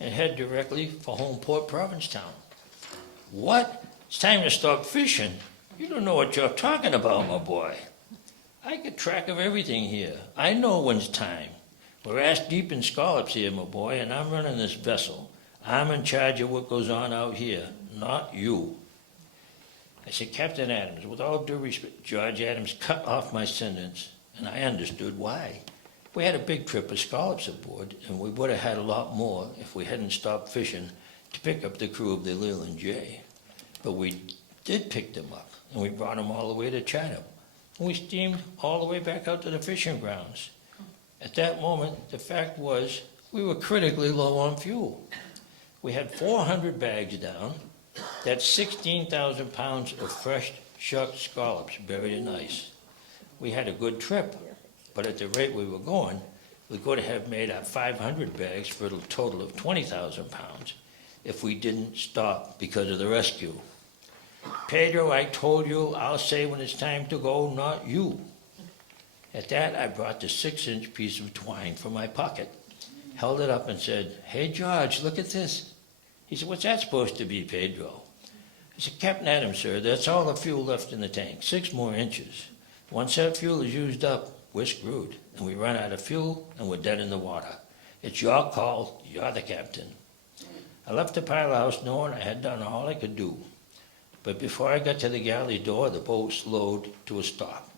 and head directly for home port Provincetown." "What? It's time to stop fishing? You don't know what you're talking about, my boy. I get track of everything here. I know when's time. We're ass deep in scallops here, my boy, and I'm running this vessel. I'm in charge of what goes on out here, not you." I said, "Captain Adams, with all due respect," George Adams cut off my sentence, and I understood why. We had a big trip of scallops aboard, and we would have had a lot more if we hadn't stopped fishing to pick up the crew of the Leland J. But we did pick them up, and we brought them all the way to Chatham. And we steamed all the way back out to the fishing grounds. At that moment, the fact was we were critically low on fuel. We had 400 bags down, That's 16,000 pounds of fresh shuck scallops buried in ice. We had a good trip, but at the rate we were going, we could have made up 500 bags for a total of 20,000 pounds if we didn't stop because of the rescue. Pedro, I told you, I'll say when it's time to go, not you. At that, I brought the 6-inch piece of twine from my pocket, held it up and said, "Hey, George, look at this." He said, "What's that supposed to be, Pedro?" I said, "Captain Adams, sir, that's all the fuel left in the tank, 6 more inches. Once that fuel is used up, we're screwed, and we run out of fuel, and we're dead in the water. It's your call, you're the captain." I left the pilot house knowing I had done all I could do. But before I got to the galley door, the boat slowed to a stop.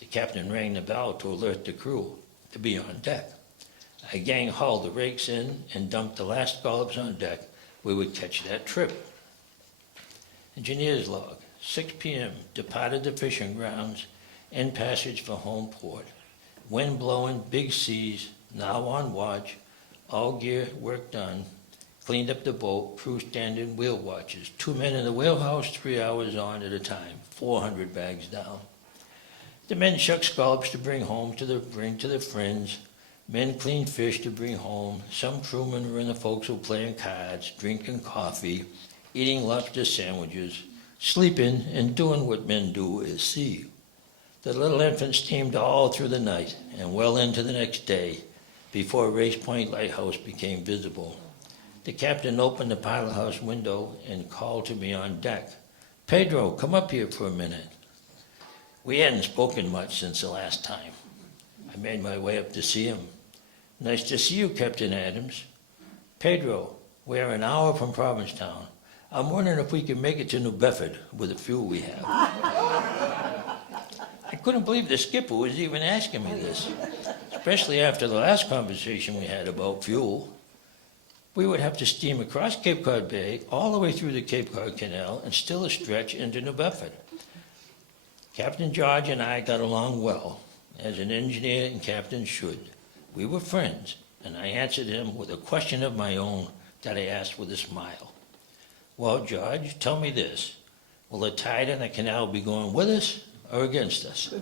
The captain rang the bell to alert the crew to be on deck. I gang hauled the rakes in and dumped the last scallops on deck. We would catch that trip. Engineer's log, 6 p.m., departed the fishing grounds, in passage for home port. Wind blowing, big seas, now on watch, all gear work done, cleaned up the boat, crew standing wheel watches. 2 men in the wheelhouse, 3 hours on at a time, 400 bags down. The men shuck scallops to bring home bring to their friends. Men cleaned fish to bring home. Some crewmen were in the forecastle playing cards, drinking coffee, eating lobster sandwiches, sleeping, and doing what men do is see. The little infant steamed all through the night and well into the next day before Race Point Lighthouse became visible. The captain opened the pilot house window and called to me on deck, "Pedro, come up here for a minute." We hadn't spoken much since the last time. I made my way up to see him. "Nice to see you, Captain Adams." "Pedro, we're an hour from Provincetown. I'm wondering if we can make it to New Bedford with the fuel we have." I couldn't believe the skipper was even asking me this, especially after the last conversation we had about fuel. We would have to steam across Cape Cod Bay, all the way through the Cape Cod Canal, and still a stretch into New Bedford. Captain George and I got along well, as an engineer and captain should. We were friends, and I answered him with a question of my own that I asked with a smile. "Well, George, tell me this. Will the tide in the canal be going with us or against us?"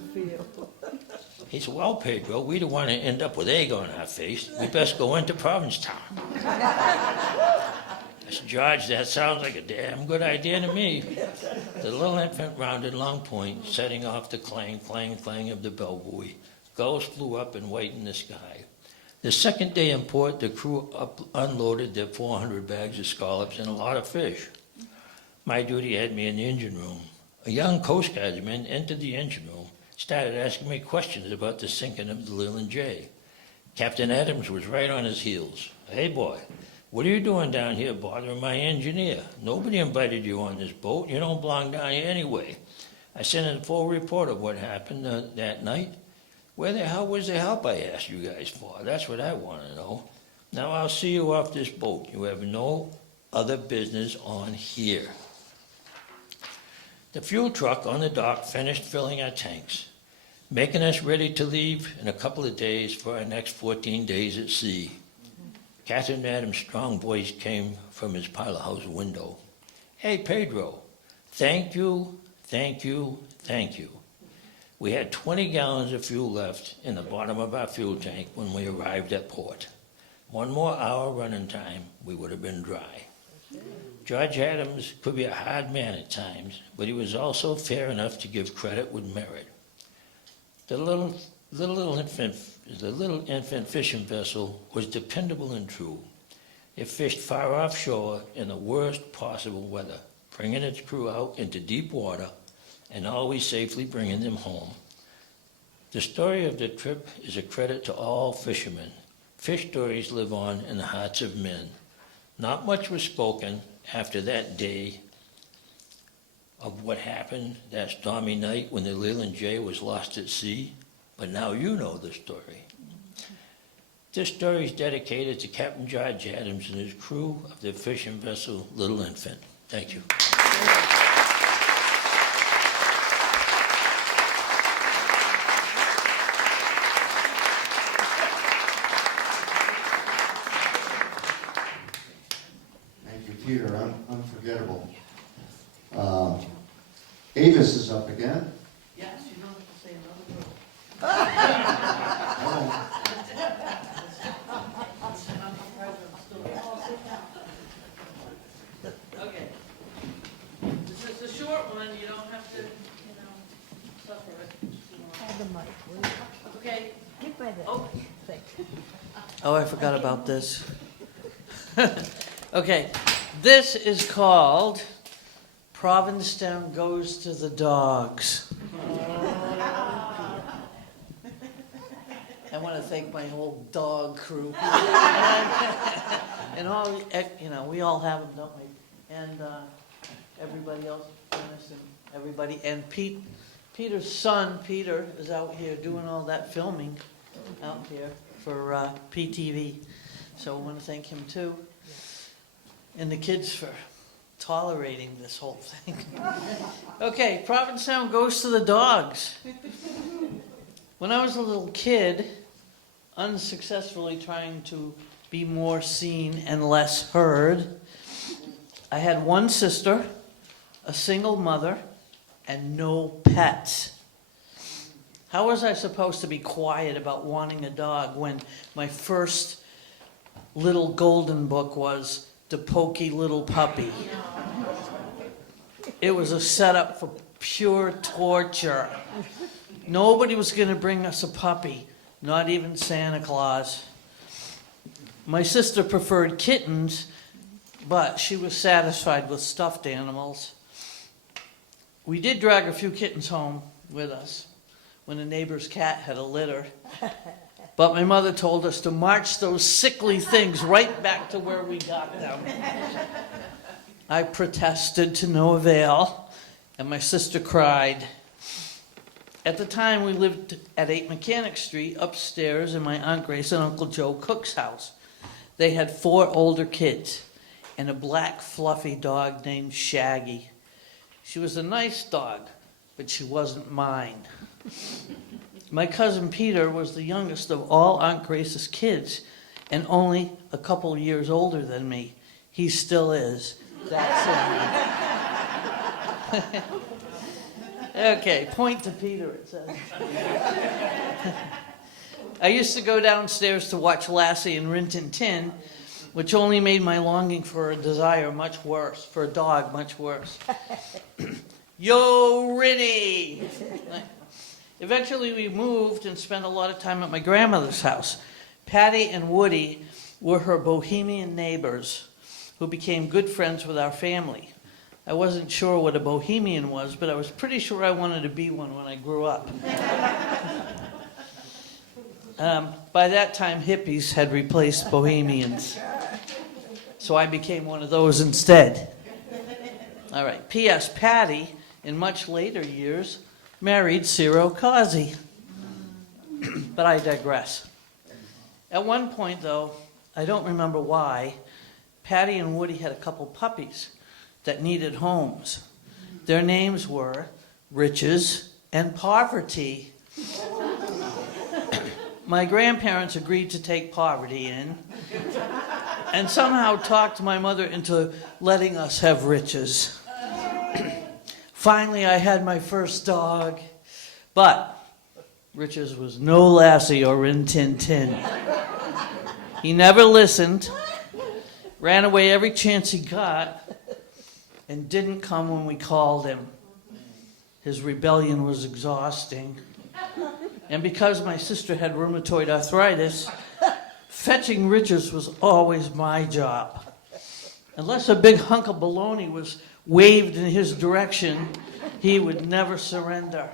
He said, "Well, Pedro, we don't want to end up with egg on our face. We best go into Provincetown." I said, "George, that sounds like a damn good idea to me." The little infant rounded Long Point, setting off the clang, clang, clang of the bell buoy. Gulls flew up and white in the sky. The second day in port, the crew unloaded their 400 bags of scallops and a lot of fish. My duty had me in the engine room. A young Coast Guardsman entered the engine room, started asking me questions about the sinking of the Leland J. Captain Adams was right on his heels. "Hey, boy, what are you doing down here bothering my engineer? Nobody invited you on this boat. You don't belong down here anyway. I sent in a full report of what happened that night. Where the hell was the help I asked you guys for? That's what I want to know. Now I'll see you off this boat. You have no other business on here." The fuel truck on the dock finished filling our tanks, making us ready to leave in a couple of days for our next 14 days at sea. Captain Adams' strong voice came from his pilot house window. "Hey, Pedro, thank you, thank you, thank you." We had 20 gallons of fuel left in the bottom of our fuel tank when we arrived at port. 1 more hour running time, we would have been dry. George Adams could be a hard man at times, but he was also fair enough to give credit with merit. The little infant fishing vessel was dependable and true. It fished far offshore in the worst possible weather, bringing its crew out into deep water and always safely bringing them home. The story of the trip is a credit to all fishermen. Fish stories live on in the hearts of men. Not much was spoken after that day of what happened that stormy night when the Leland J was lost at sea, but now you know the story. This story is dedicated to Captain George Adams and his crew of the fishing vessel Little Infant. Thank you. Thank you, Peter. Unforgettable. Avis is up again. Yes, you don't have to say another word. Okay. This is a short one, you don't have to, suffer it. Have the mic, will you? Okay. Get by the Oh. thing. Oh, I forgot about this. Okay, this is called Provincetown Goes to the Dogs. I want to thank my whole dog crew. And all, we all have them, don't we? And everybody else, Dennis and everybody. And Peter's son, Peter, is out here doing all that filming out here for PTV. So I want to thank him too. And the kids for tolerating this whole thing. Okay, Provincetown Goes to the Dogs. When I was a little kid, unsuccessfully trying to be more seen and less heard, I had one sister, a single mother, and no pets. How was I supposed to be quiet about wanting a dog when my first little golden book was The Pokey Little Puppy? It was a setup for pure torture. Nobody was going to bring us a puppy, not even Santa Claus. My sister preferred kittens, but she was satisfied with stuffed animals. We did drag a few kittens home with us when a neighbor's cat had a litter. But my mother told us to march those sickly things right back to where we got them. I protested to no avail, and my sister cried. At the time, we lived at 8 Mechanic Street, upstairs in my Aunt Grace and Uncle Joe Cook's house. They had 4 older kids and a black fluffy dog named Shaggy. She was a nice dog, but she wasn't mine. My cousin Peter was the youngest of all Aunt Grace's kids and only a couple years older than me. He still is. That's it. Okay, point to Peter, it says. I used to go downstairs to watch Lassie and Rin Tin Tin, which only made my longing for a desire much worse, for a dog much worse. Yo, Rinny! Eventually we moved and spent a lot of time at my grandmother's house. Patty and Woody were her bohemian neighbors who became good friends with our family. I wasn't sure what a bohemian was, but I was pretty sure I wanted to be one when I grew up. By that time, hippies had replaced bohemians. So I became one of those instead. All right, P.S. Patty, in much later years, married Ciro Causey. But I digress. At one point, though, I don't remember why, Patty and Woody had a couple puppies that needed homes. Their names were Riches and Poverty. My grandparents agreed to take Poverty in and somehow talked my mother into letting us have Riches. Finally, I had my first dog, but Riches was no Lassie or Rin Tin Tin. He never listened, ran away every chance he got, and didn't come when we called him. His rebellion was exhausting. And because my sister had rheumatoid arthritis, fetching Riches was always my job. Unless a big hunk of bologna was waved in his direction, he would never surrender.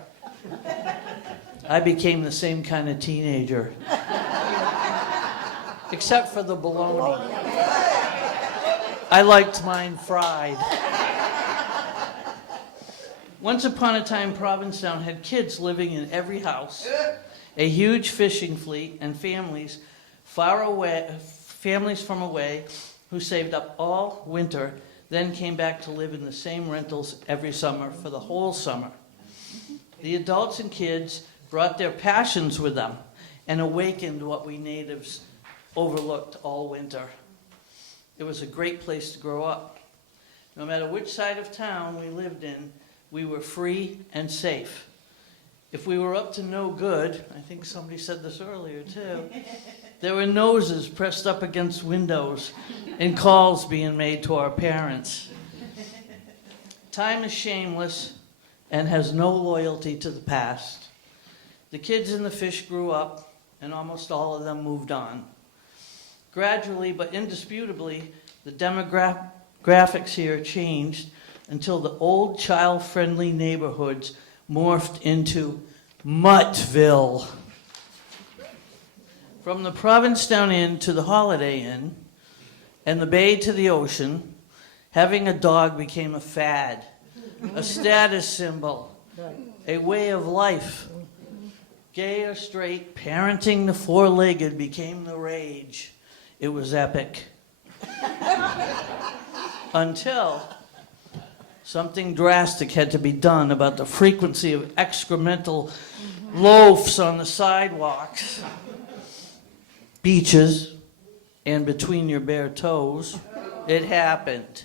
I became the same kind of teenager. Except for the bologna. I liked mine fried. Once upon a time, Provincetown had kids living in every house, a huge fishing fleet, and families from away who saved up all winter, then came back to live in the same rentals every summer for the whole summer. The adults and kids brought their passions with them and awakened what we natives overlooked all winter. It was a great place to grow up. No matter which side of town we lived in, we were free and safe. If we were up to no good, I think somebody said this earlier too, there were noses pressed up against windows and calls being made to our parents. Time is shameless and has no loyalty to the past. The kids and the fish grew up, and almost all of them moved on. Gradually, but indisputably, the demographics here changed until the old child-friendly neighborhoods morphed into Muttville. From the Provincetown Inn to the Holiday Inn, and the bay to the ocean, having a dog became a fad, a status symbol, a way of life. Gay or straight, parenting the four-legged became the rage. It was epic. Until something drastic had to be done about the frequency of excremental loafs on the sidewalks, beaches, and between your bare toes. It happened.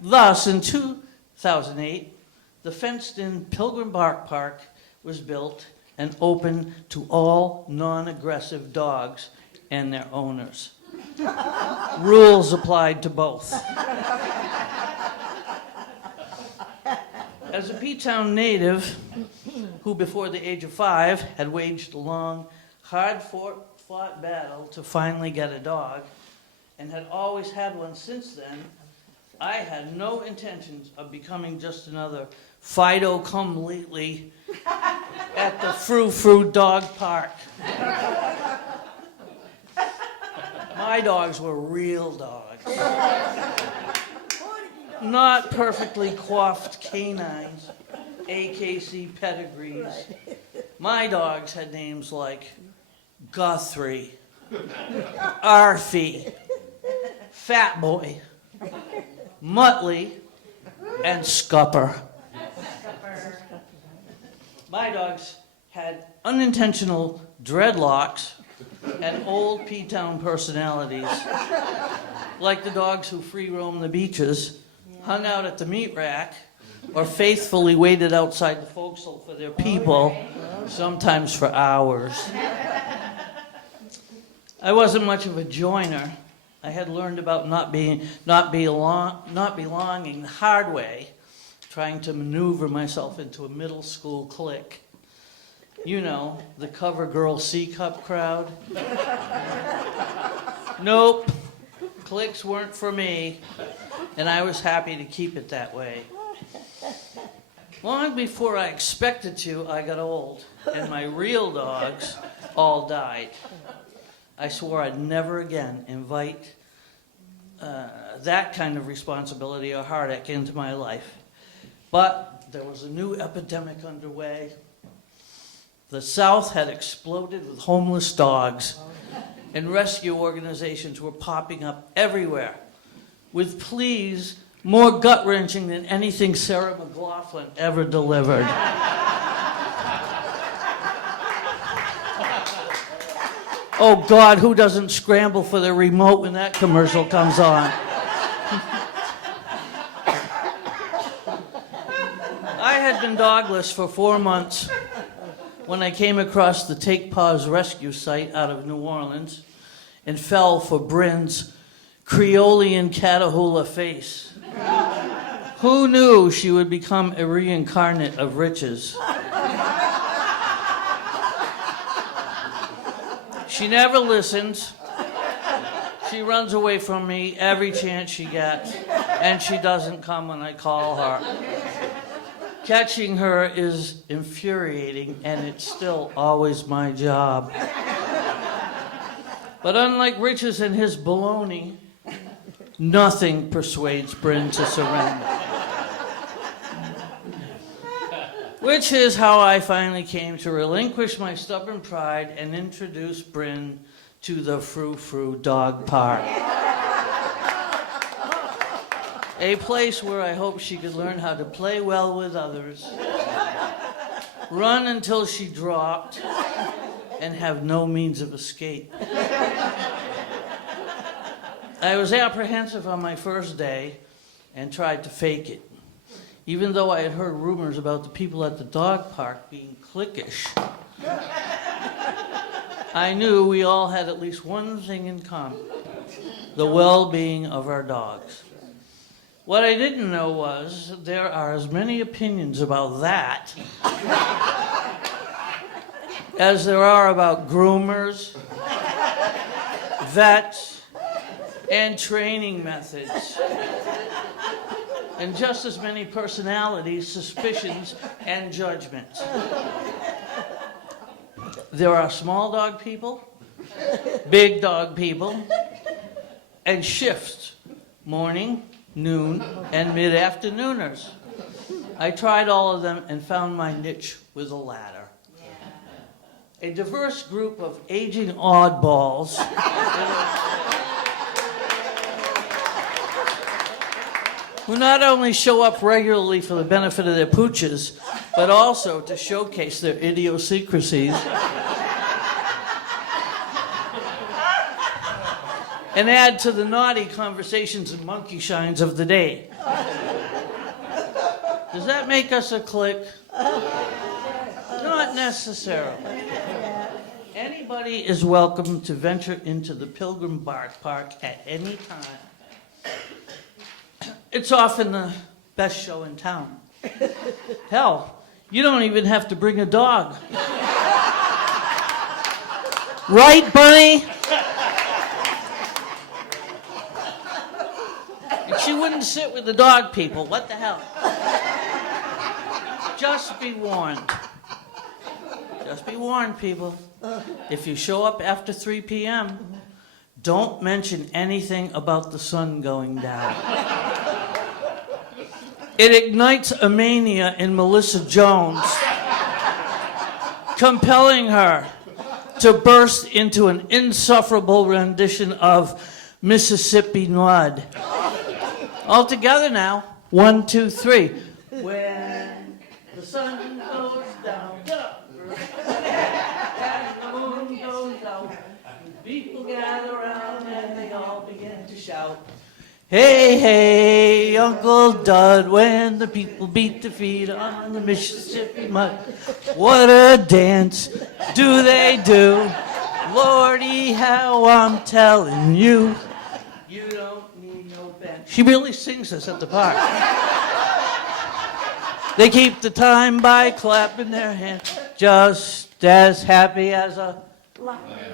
Thus, in 2008, the fenced-in Pilgrim Bark Park was built and open to all non-aggressive dogs and their owners. Rules applied to both. As a P-Town native, who before the age of 5 had waged a long, hard-fought battle to finally get a dog, and had always had one since then, I had no intentions of becoming just another Fido come lately at the Frou-Frou Dog Park. My dogs were real dogs. Not perfectly coiffed canines, AKC pedigrees. My dogs had names like Guthrie, Arfie, Fat Boy, Muttley, and Scupper. My dogs had unintentional dreadlocks and old P-Town personalities, like the dogs who free roam the beaches, hung out at the meat rack, or faithfully waited outside the forecastle for their people, sometimes for hours. I wasn't much of a joiner. I had learned about not belonging the hard way, trying to maneuver myself into a middle school clique. You know, the cover girl C-cup crowd. Nope, cliques weren't for me, and I was happy to keep it that way. Long before I expected to, I got old, and my real dogs all died. I swore I'd never again invite that kind of responsibility or heartache into my life. But there was a new epidemic underway. The South had exploded with homeless dogs, and rescue organizations were popping up everywhere with pleas more gut-wrenching than anything Sarah McLachlan ever delivered. Oh God, who doesn't scramble for their remote when that commercial comes on? I had been dogless for 4 months when I came across the Take Paws rescue site out of New Orleans and fell for Bryn's Creolian Catahoula face. Who knew she would become a reincarnate of riches? She never listens. She runs away from me every chance she gets, and she doesn't come when I call her. Catching her is infuriating, and it's still always my job. But unlike Riches and his baloney, nothing persuades Bryn to surrender. Which is how I finally came to relinquish my stubborn pride and introduce Bryn to the Frou-Frou Dog Park. A place where I hope she could learn how to play well with others, run until she dropped, and have no means of escape. I was apprehensive on my first day and tried to fake it. even though I had heard rumors about the people at the dog park being cliquish, I knew we all had at least one thing in common: the well-being of our dogs. What I didn't know was there are as many opinions about that as there are about groomers, vets, and training methods. And just as many personalities, suspicions, and judgments. There are small dog people, big dog people, and shifts, morning, noon, and mid-afternooners. I tried all of them and found my niche with a ladder. A diverse group of aging oddballs who not only show up regularly for the benefit of their pooches, but also to showcase their idiosyncrasies and add to the naughty conversations and monkey shines of the day. Does that make us a clique? Not necessarily. Anybody is welcome to venture into the Pilgrim Bark Park at any time. It's often the best show in town. Hell, you don't even have to bring a dog. Right, Bunny? And she wouldn't sit with the dog people. What the hell? Just be warned. Just be warned, people. If you show up after 3 p.m., don't mention anything about the sun going down. It ignites a mania in Melissa Jones, compelling her to burst into an insufferable rendition of Mississippi Mud. All together now. 1, 2, 3. When the sun goes down, get up. As the moon goes out, people gather around and they all begin to shout. Hey, hey, Uncle Dud, when the people beat their feet on the Mississippi mud. What a dance do they do? Lordy, how I'm telling you. You don't need no band. She really sings this at the park. They keep the time by clapping their hands, just as happy as a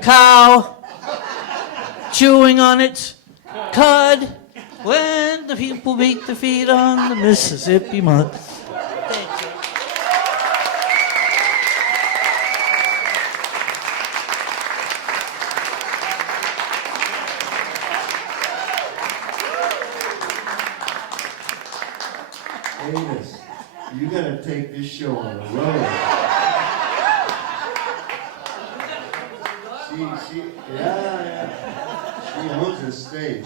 cow chewing on its cud. When the people beat their feet on the Mississippi mud. Thank you. Avis, you gotta take this show on the road. Yeah. She owns the stage.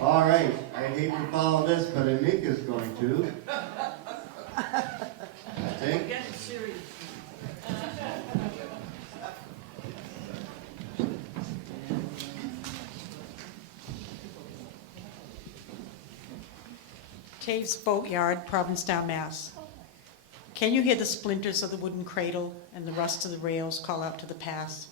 All right, I hate to follow this, but Anika's going to. I think. Get serious. Taves Boatyard, Provincetown, Mass. Can you hear the splinters of the wooden cradle and the rust of the rails call out to the past?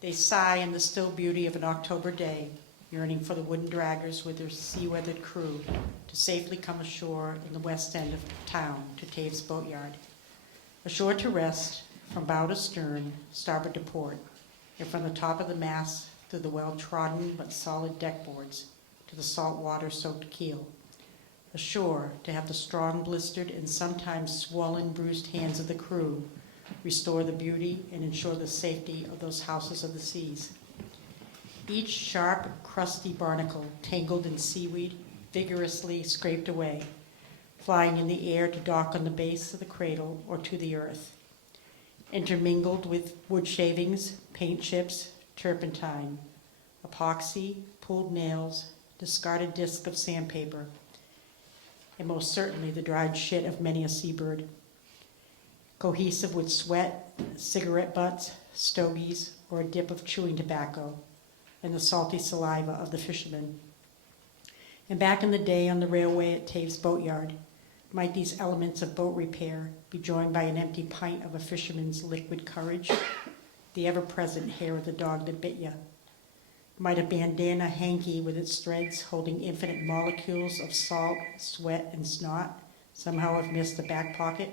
They sigh in the still beauty of an October day, yearning for the wooden draggers with their sea-weathered crew to safely come ashore in the west end of town to Taves Boatyard. Ashore to rest, from bow to stern, starboard to port, and from the top of the mast through the well-trodden but solid deckboards to the salt water-soaked keel. Ashore to have the strong, blistered, and sometimes swollen, bruised hands of the crew restore the beauty and ensure the safety of those houses of the seas. Each sharp, crusty barnacle, tangled in seaweed, vigorously scraped away, flying in the air to dock on the base of the cradle or to the earth. Intermingled with wood shavings, paint chips, turpentine, epoxy, pulled nails, discarded disc of sandpaper, and most certainly the dried shit of many a seabird. Cohesive with sweat, cigarette butts, stogies, or a dip of chewing tobacco, and the salty saliva of the fishermen. And back in the day on the railway at Taves Boatyard, Might these elements of boat repair be joined by an empty pint of a fisherman's liquid courage, the ever-present hair of the dog that bit ya? Might a bandana hanky with its threads holding infinite molecules of salt, sweat, and snot somehow have missed the back pocket?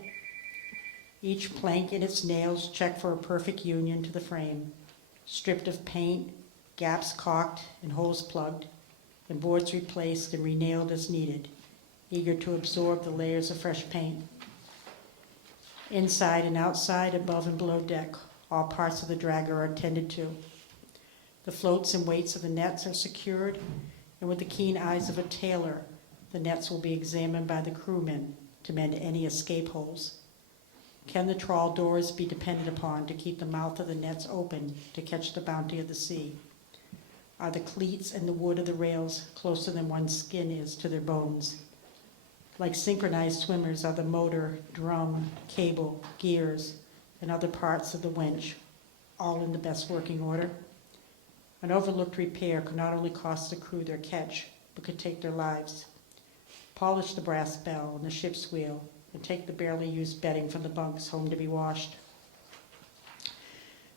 Each plank and its nails check for a perfect union to the frame, stripped of paint, gaps caulked and holes plugged, and boards replaced and renailed as needed, eager to absorb the layers of fresh paint. Inside and outside, above and below deck, all parts of the dragger are attended to. The floats and weights of the nets are secured, and with the keen eyes of a tailor, the nets will be examined by the crewmen to mend any escape holes. Can the trawl doors be depended upon to keep the mouth of the nets open to catch the bounty of the sea? Are the cleats and the wood of the rails closer than one's skin is to their bones? Like synchronized swimmers are the motor, drum, cable, gears, and other parts of the winch, all in the best working order? An overlooked repair could not only cost the crew their catch, but could take their lives. Polish the brass bell and the ship's wheel, and take the barely used bedding from the bunks home to be washed.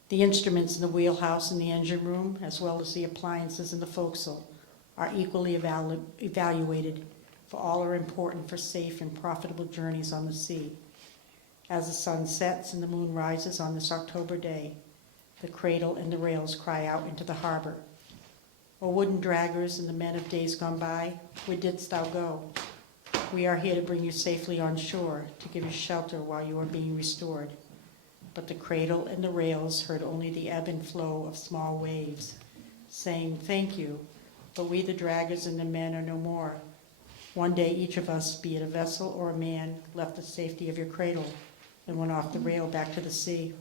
The instruments in the wheelhouse and the engine room, as well as the appliances in the forecastle, are equally evaluated, for all are important for safe and profitable journeys on the sea. As the sun sets and the moon rises on this October day, the cradle and the rails cry out into the harbor. O wooden draggers and the men of days gone by, where didst thou go? We are here to bring you safely on shore, to give you shelter while you are being restored. But the cradle and the rails heard only the ebb and flow of small waves, saying, thank you, but we the draggers and the men are no more. One day each of us, be it a vessel or a man, left the safety of your cradle and went off the rail back to the sea.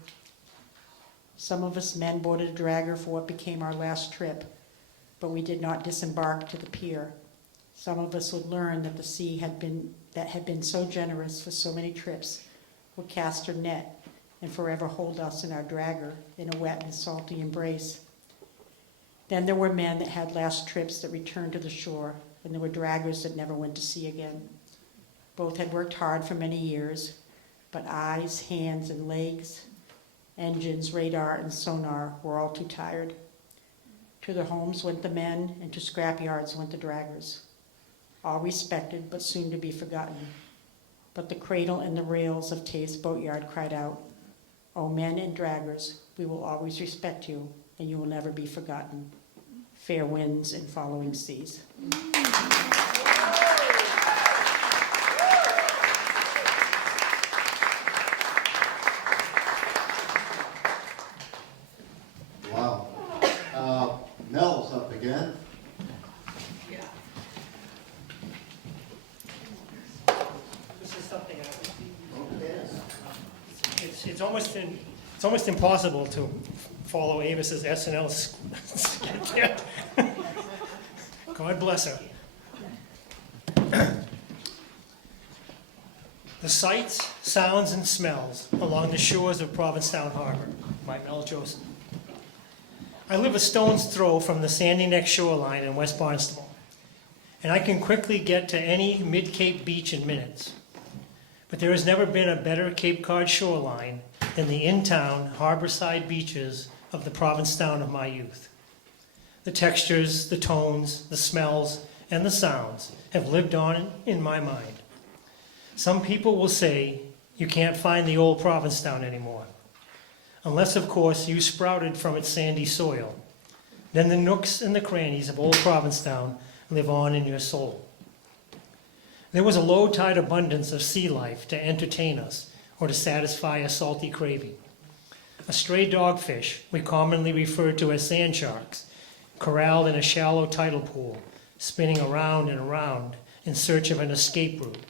Some of us men boarded a dragger for what became our last trip, but we did not disembark to the pier. Some of us would learn that the sea had been so generous for so many trips would cast her net and forever hold us in our dragger in a wet and salty embrace. Then there were men that had last trips that returned to the shore, and there were draggers that never went to sea again. Both had worked hard for many years, but eyes, hands, and legs, engines, radar, and sonar were all too tired. To their homes went the men, and to scrap yards went the draggers. All respected, but soon to be forgotten. But the cradle and the rails of Tay's boatyard cried out, O men and draggers, we will always respect you, and you will never be forgotten. Fair winds and following seas. Wow. Mel's up again. This is something it's almost impossible to follow Avis's SNL skit. God bless her. The sights, sounds, and smells along the shores of Provincetown Harbor by Mel Joseph. I live a stone's throw from the Sandy Neck shoreline in West Barnstable, and I can quickly get to any mid-Cape beach in minutes. But there has never been a better Cape Cod shoreline than the in-town, harborside beaches of the Provincetown of my youth. The textures, the tones, the smells, and the sounds have lived on in my mind. Some people will say you can't find the old Provincetown anymore, unless, of course, you sprouted from its sandy soil. Then the nooks and the crannies of old Provincetown live on in your soul. There was a low-tide abundance of sea life to entertain us or to satisfy a salty craving. A stray dogfish, we commonly refer to as sand sharks, corralled in a shallow tidal pool, spinning around and around in search of an escape route.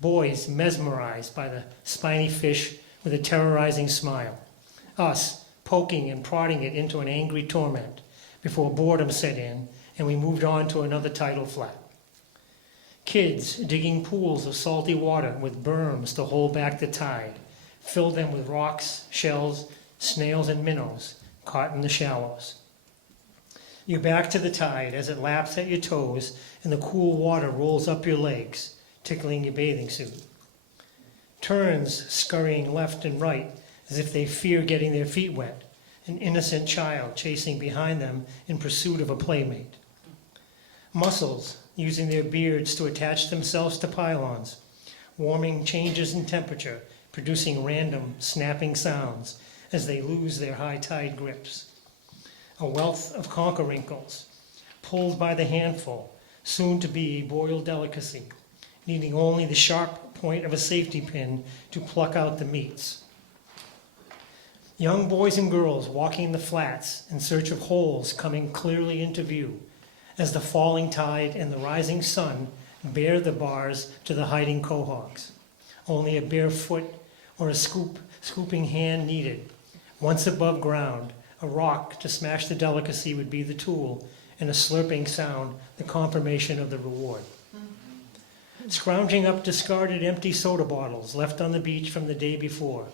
Boys mesmerized by the spiny fish with a terrorizing smile. Us poking and prodding it into an angry torment before boredom set in and we moved on to another tidal flat. Kids digging pools of salty water with berms to hold back the tide, filled them with rocks, shells, snails, and minnows caught in the shallows. You back to the tide as it laps at your toes and the cool water rolls up your legs, tickling your bathing suit. Terns scurrying left and right as if they fear getting their feet wet, an innocent child chasing behind them in pursuit of a playmate. Mussels using their beards to attach themselves to pylons, warming changes in temperature, producing random snapping sounds as they lose their high tide grips. A wealth of conkerinkles, pulled by the handful, soon to be a boiled delicacy, needing only the sharp point of a safety pin to pluck out the meats. Young boys and girls walking the flats in search of holes coming clearly into view as the falling tide and the rising sun bear the bars to the hiding quahogs. Only a bare foot or a scooping hand needed. Once above ground, a rock to smash the delicacy would be the tool, and a slurping sound the confirmation of the reward. Scrounging up discarded empty soda bottles left on the beach from the day before,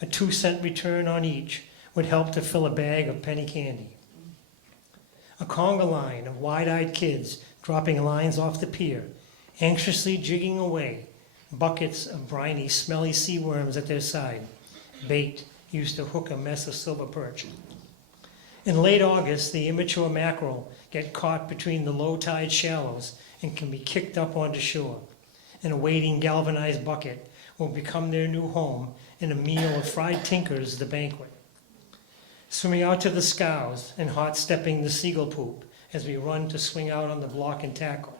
a 2-cent return on each would help to fill a bag of penny candy. A conga line of wide-eyed kids dropping lines off the pier, anxiously jigging away, buckets of briny, smelly sea worms at their side, bait used to hook a mess of silver perch. In late August, the immature mackerel get caught between the low tide shallows and can be kicked up onto shore. And a waiting galvanized bucket will become their new home, and a meal of fried tinkers the banquet. Swimming out to the scows and hot-stepping the seagull poop as we run to swing out on the block and tackle.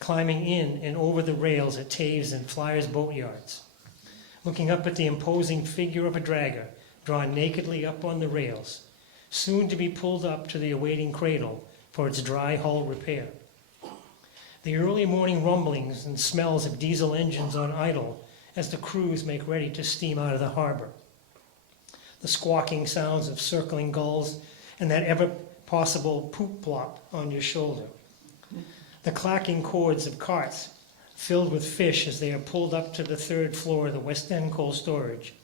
Climbing in and over the rails at Taves and Flyers boatyards. Looking up at the imposing figure of a dragger drawn nakedly up on the rails, soon to be pulled up to the awaiting cradle for its dry hull repair. The early morning rumblings and smells of diesel engines on idle as the crews make ready to steam out of the harbor. The squawking sounds of circling gulls and that ever-possible poop plop on your shoulder. The clacking chords of carts filled with fish as they are pulled up to the 3rd floor of the West End cold storage.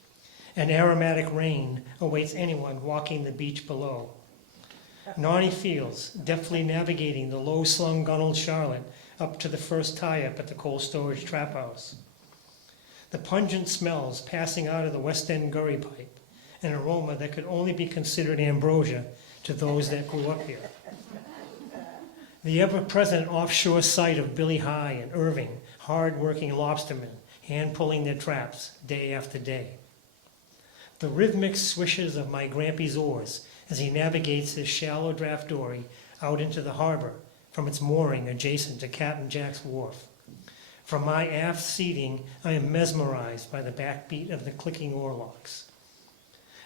An aromatic rain awaits anyone walking the beach below. Naughty Fields deftly navigating the low-slung gunneled Charlotte up to the first tie-up at the cold storage trap house. The pungent smells passing out of the West End gurry pipe, an aroma that could only be considered ambrosia to those that grew up here. The ever-present offshore sight of Billy High and Irving, hard-working lobstermen, hand-pulling their traps day after day. The rhythmic swishes of my Grampy's oars as he navigates his shallow draft dory out into the harbor from its mooring adjacent to Captain Jack's wharf. From my aft seating, I am mesmerized by the backbeat of the clicking oarlocks.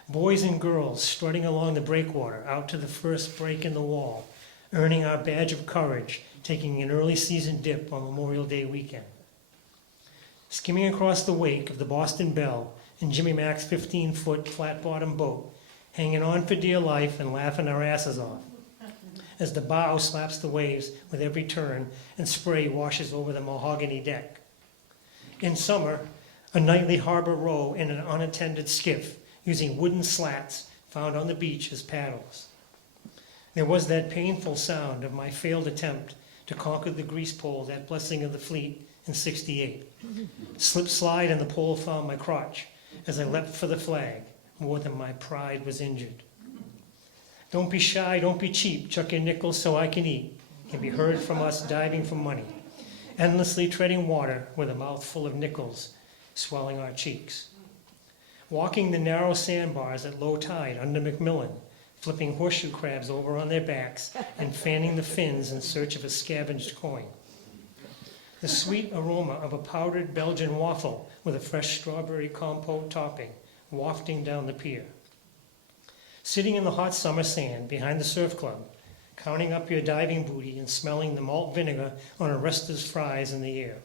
Boys and girls strutting along the breakwater out to the first break in the wall, earning our badge of courage, taking an early season dip on Memorial Day weekend. Skimming across the wake of the Boston Belle and Jimmy Mac's 15-foot flat-bottom boat, hanging on for dear life and laughing our asses off, as the bow slaps the waves with every turn and spray washes over the mahogany deck. In summer, a nightly harbor row in an unattended skiff, using wooden slats found on the beach as paddles. There was that painful sound of my failed attempt to conquer the grease pole, that blessing of the fleet in '68. Slip slide and the pole found my crotch as I leapt for the flag, more than my pride was injured. Don't be shy, don't be cheap, chuck your nickels so I can eat, can be heard from us diving for money, endlessly treading water with a mouthful of nickels swelling our cheeks. Walking the narrow sandbars at low tide under Macmillan, flipping horseshoe crabs over on their backs and fanning the fins in search of a scavenged coin. The sweet aroma of a powdered Belgian waffle with a fresh strawberry compote topping wafting down the pier. Sitting in the hot summer sand behind the surf club, counting up your diving booty and smelling the malt vinegar on a Rester's fries in the air.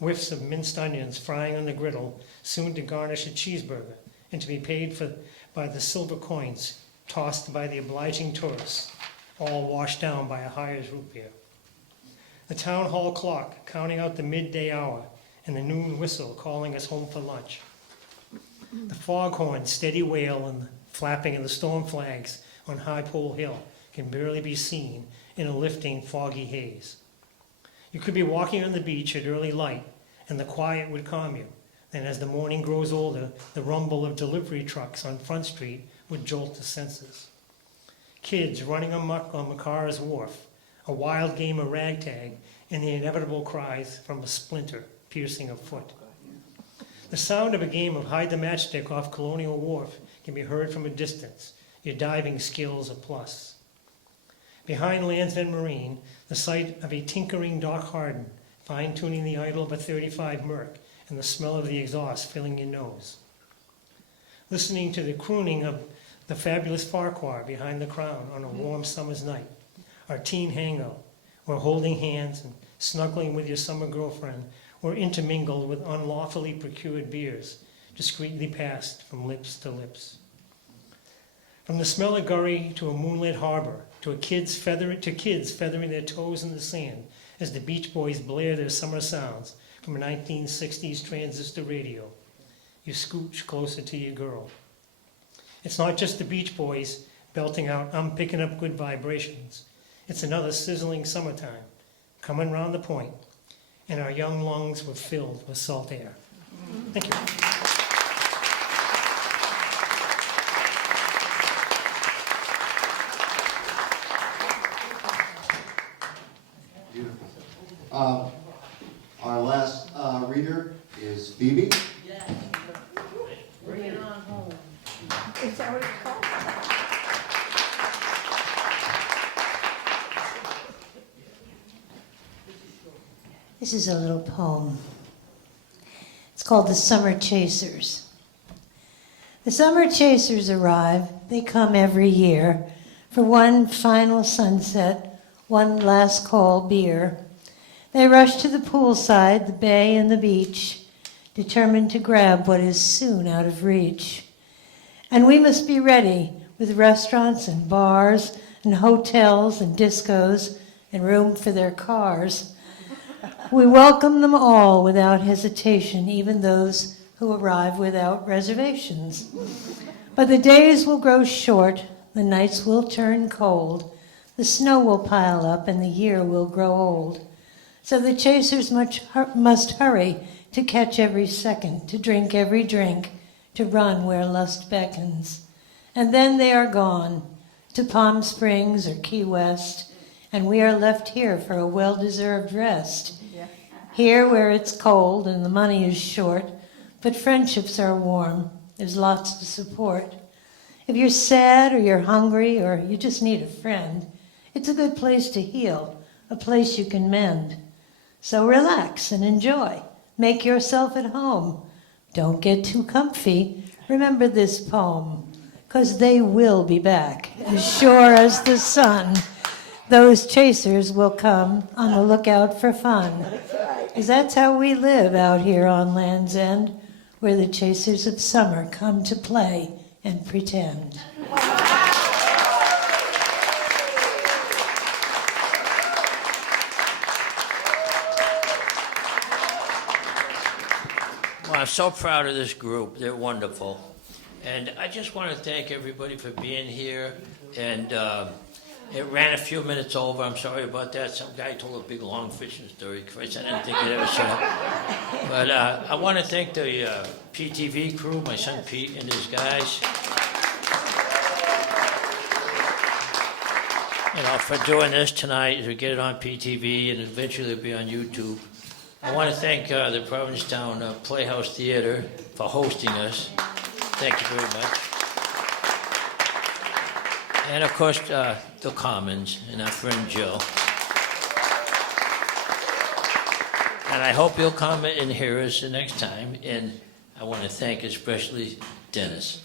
Whiffs of minced onions frying on the griddle, soon to garnish a cheeseburger and to be paid for by the silver coins tossed by the obliging tourists, all washed down by a hires root beer. The town hall clock counting out the midday hour and the noon whistle calling us home for lunch. The foghorn's steady wail and the flapping of the storm flags on High Pole Hill can barely be seen in a lifting foggy haze. You could be walking on the beach at early light, and the quiet would calm you. Then as the morning grows older, the rumble of delivery trucks on Front Street would jolt the senses. Kids running amok on Macar's Wharf, a wild game of ragtag, and the inevitable cries from a splinter piercing a foot. The sound of a game of hide the matchstick off Colonial Wharf can be heard from a distance, your diving skills a plus. Behind Land's End Marine, the sight of a tinkering Doc Harden, fine-tuning the idle of a 35 Merc, and the smell of the exhaust filling your nose. Listening to the crooning of the fabulous Farquhar behind the Crown on a warm summer's night. Our teen hangout, where holding hands and snuggling with your summer girlfriend were intermingled with unlawfully procured beers, discreetly passed from lips to lips. From the smell of gurry to a moonlit harbor, to kids feathering their toes in the sand as the Beach Boys blare their summer sounds from a 1960s transistor radio, you scooch closer to your girl. It's not just the Beach Boys belting out "I'm picking up good vibrations." It's another sizzling summertime coming round the point, and our young lungs were filled with salt air. Thank you. Our last reader is Phoebe. Yes. Bring it on home. Is that what it's called? This is a little poem. It's called The Summer Chasers. The summer chasers arrive. They come every year for one final sunset, one last call beer. They rush to the poolside, the bay, and the beach, determined to grab what is soon out of reach. And we must be ready with restaurants and bars and hotels and discos and room for their cars. We welcome them all without hesitation, even those who arrive without reservations. But the days will grow short, the nights will turn cold, the snow will pile up, and the year will grow old. So the chasers must hurry to catch every second, to drink every drink, to run where lust beckons. And then they are gone to Palm Springs or Key West, and we are left here for a well-deserved rest. Here where it's cold and the money is short, but friendships are warm. There's lots to support. If you're sad or you're hungry or you just need a friend, it's a good place to heal, a place you can mend. So relax and enjoy. Make yourself at home. Don't get too comfy. Remember this poem, 'cause they will be back, as sure as the sun. Those chasers will come on the lookout for fun. 'Cause that's how we live out here on Land's End, where the chasers of summer come to play and pretend. Well, I'm so proud of this group. They're wonderful. And I just want to thank everybody for being here. And it ran a few minutes over. I'm sorry about that. Some guy told a big, long fishing story. Christ, I didn't think he'd ever shut up. But I want to thank the PTV crew, my son Pete and his guys, for doing this tonight to get it on PTV and eventually it'll be on YouTube. I want to thank the Provincetown Playhouse Theater for hosting us. Thank you very much. And of course, the Commons and our friend Jill. And I hope you'll come and hear us the next time. And I want to thank especially Dennis.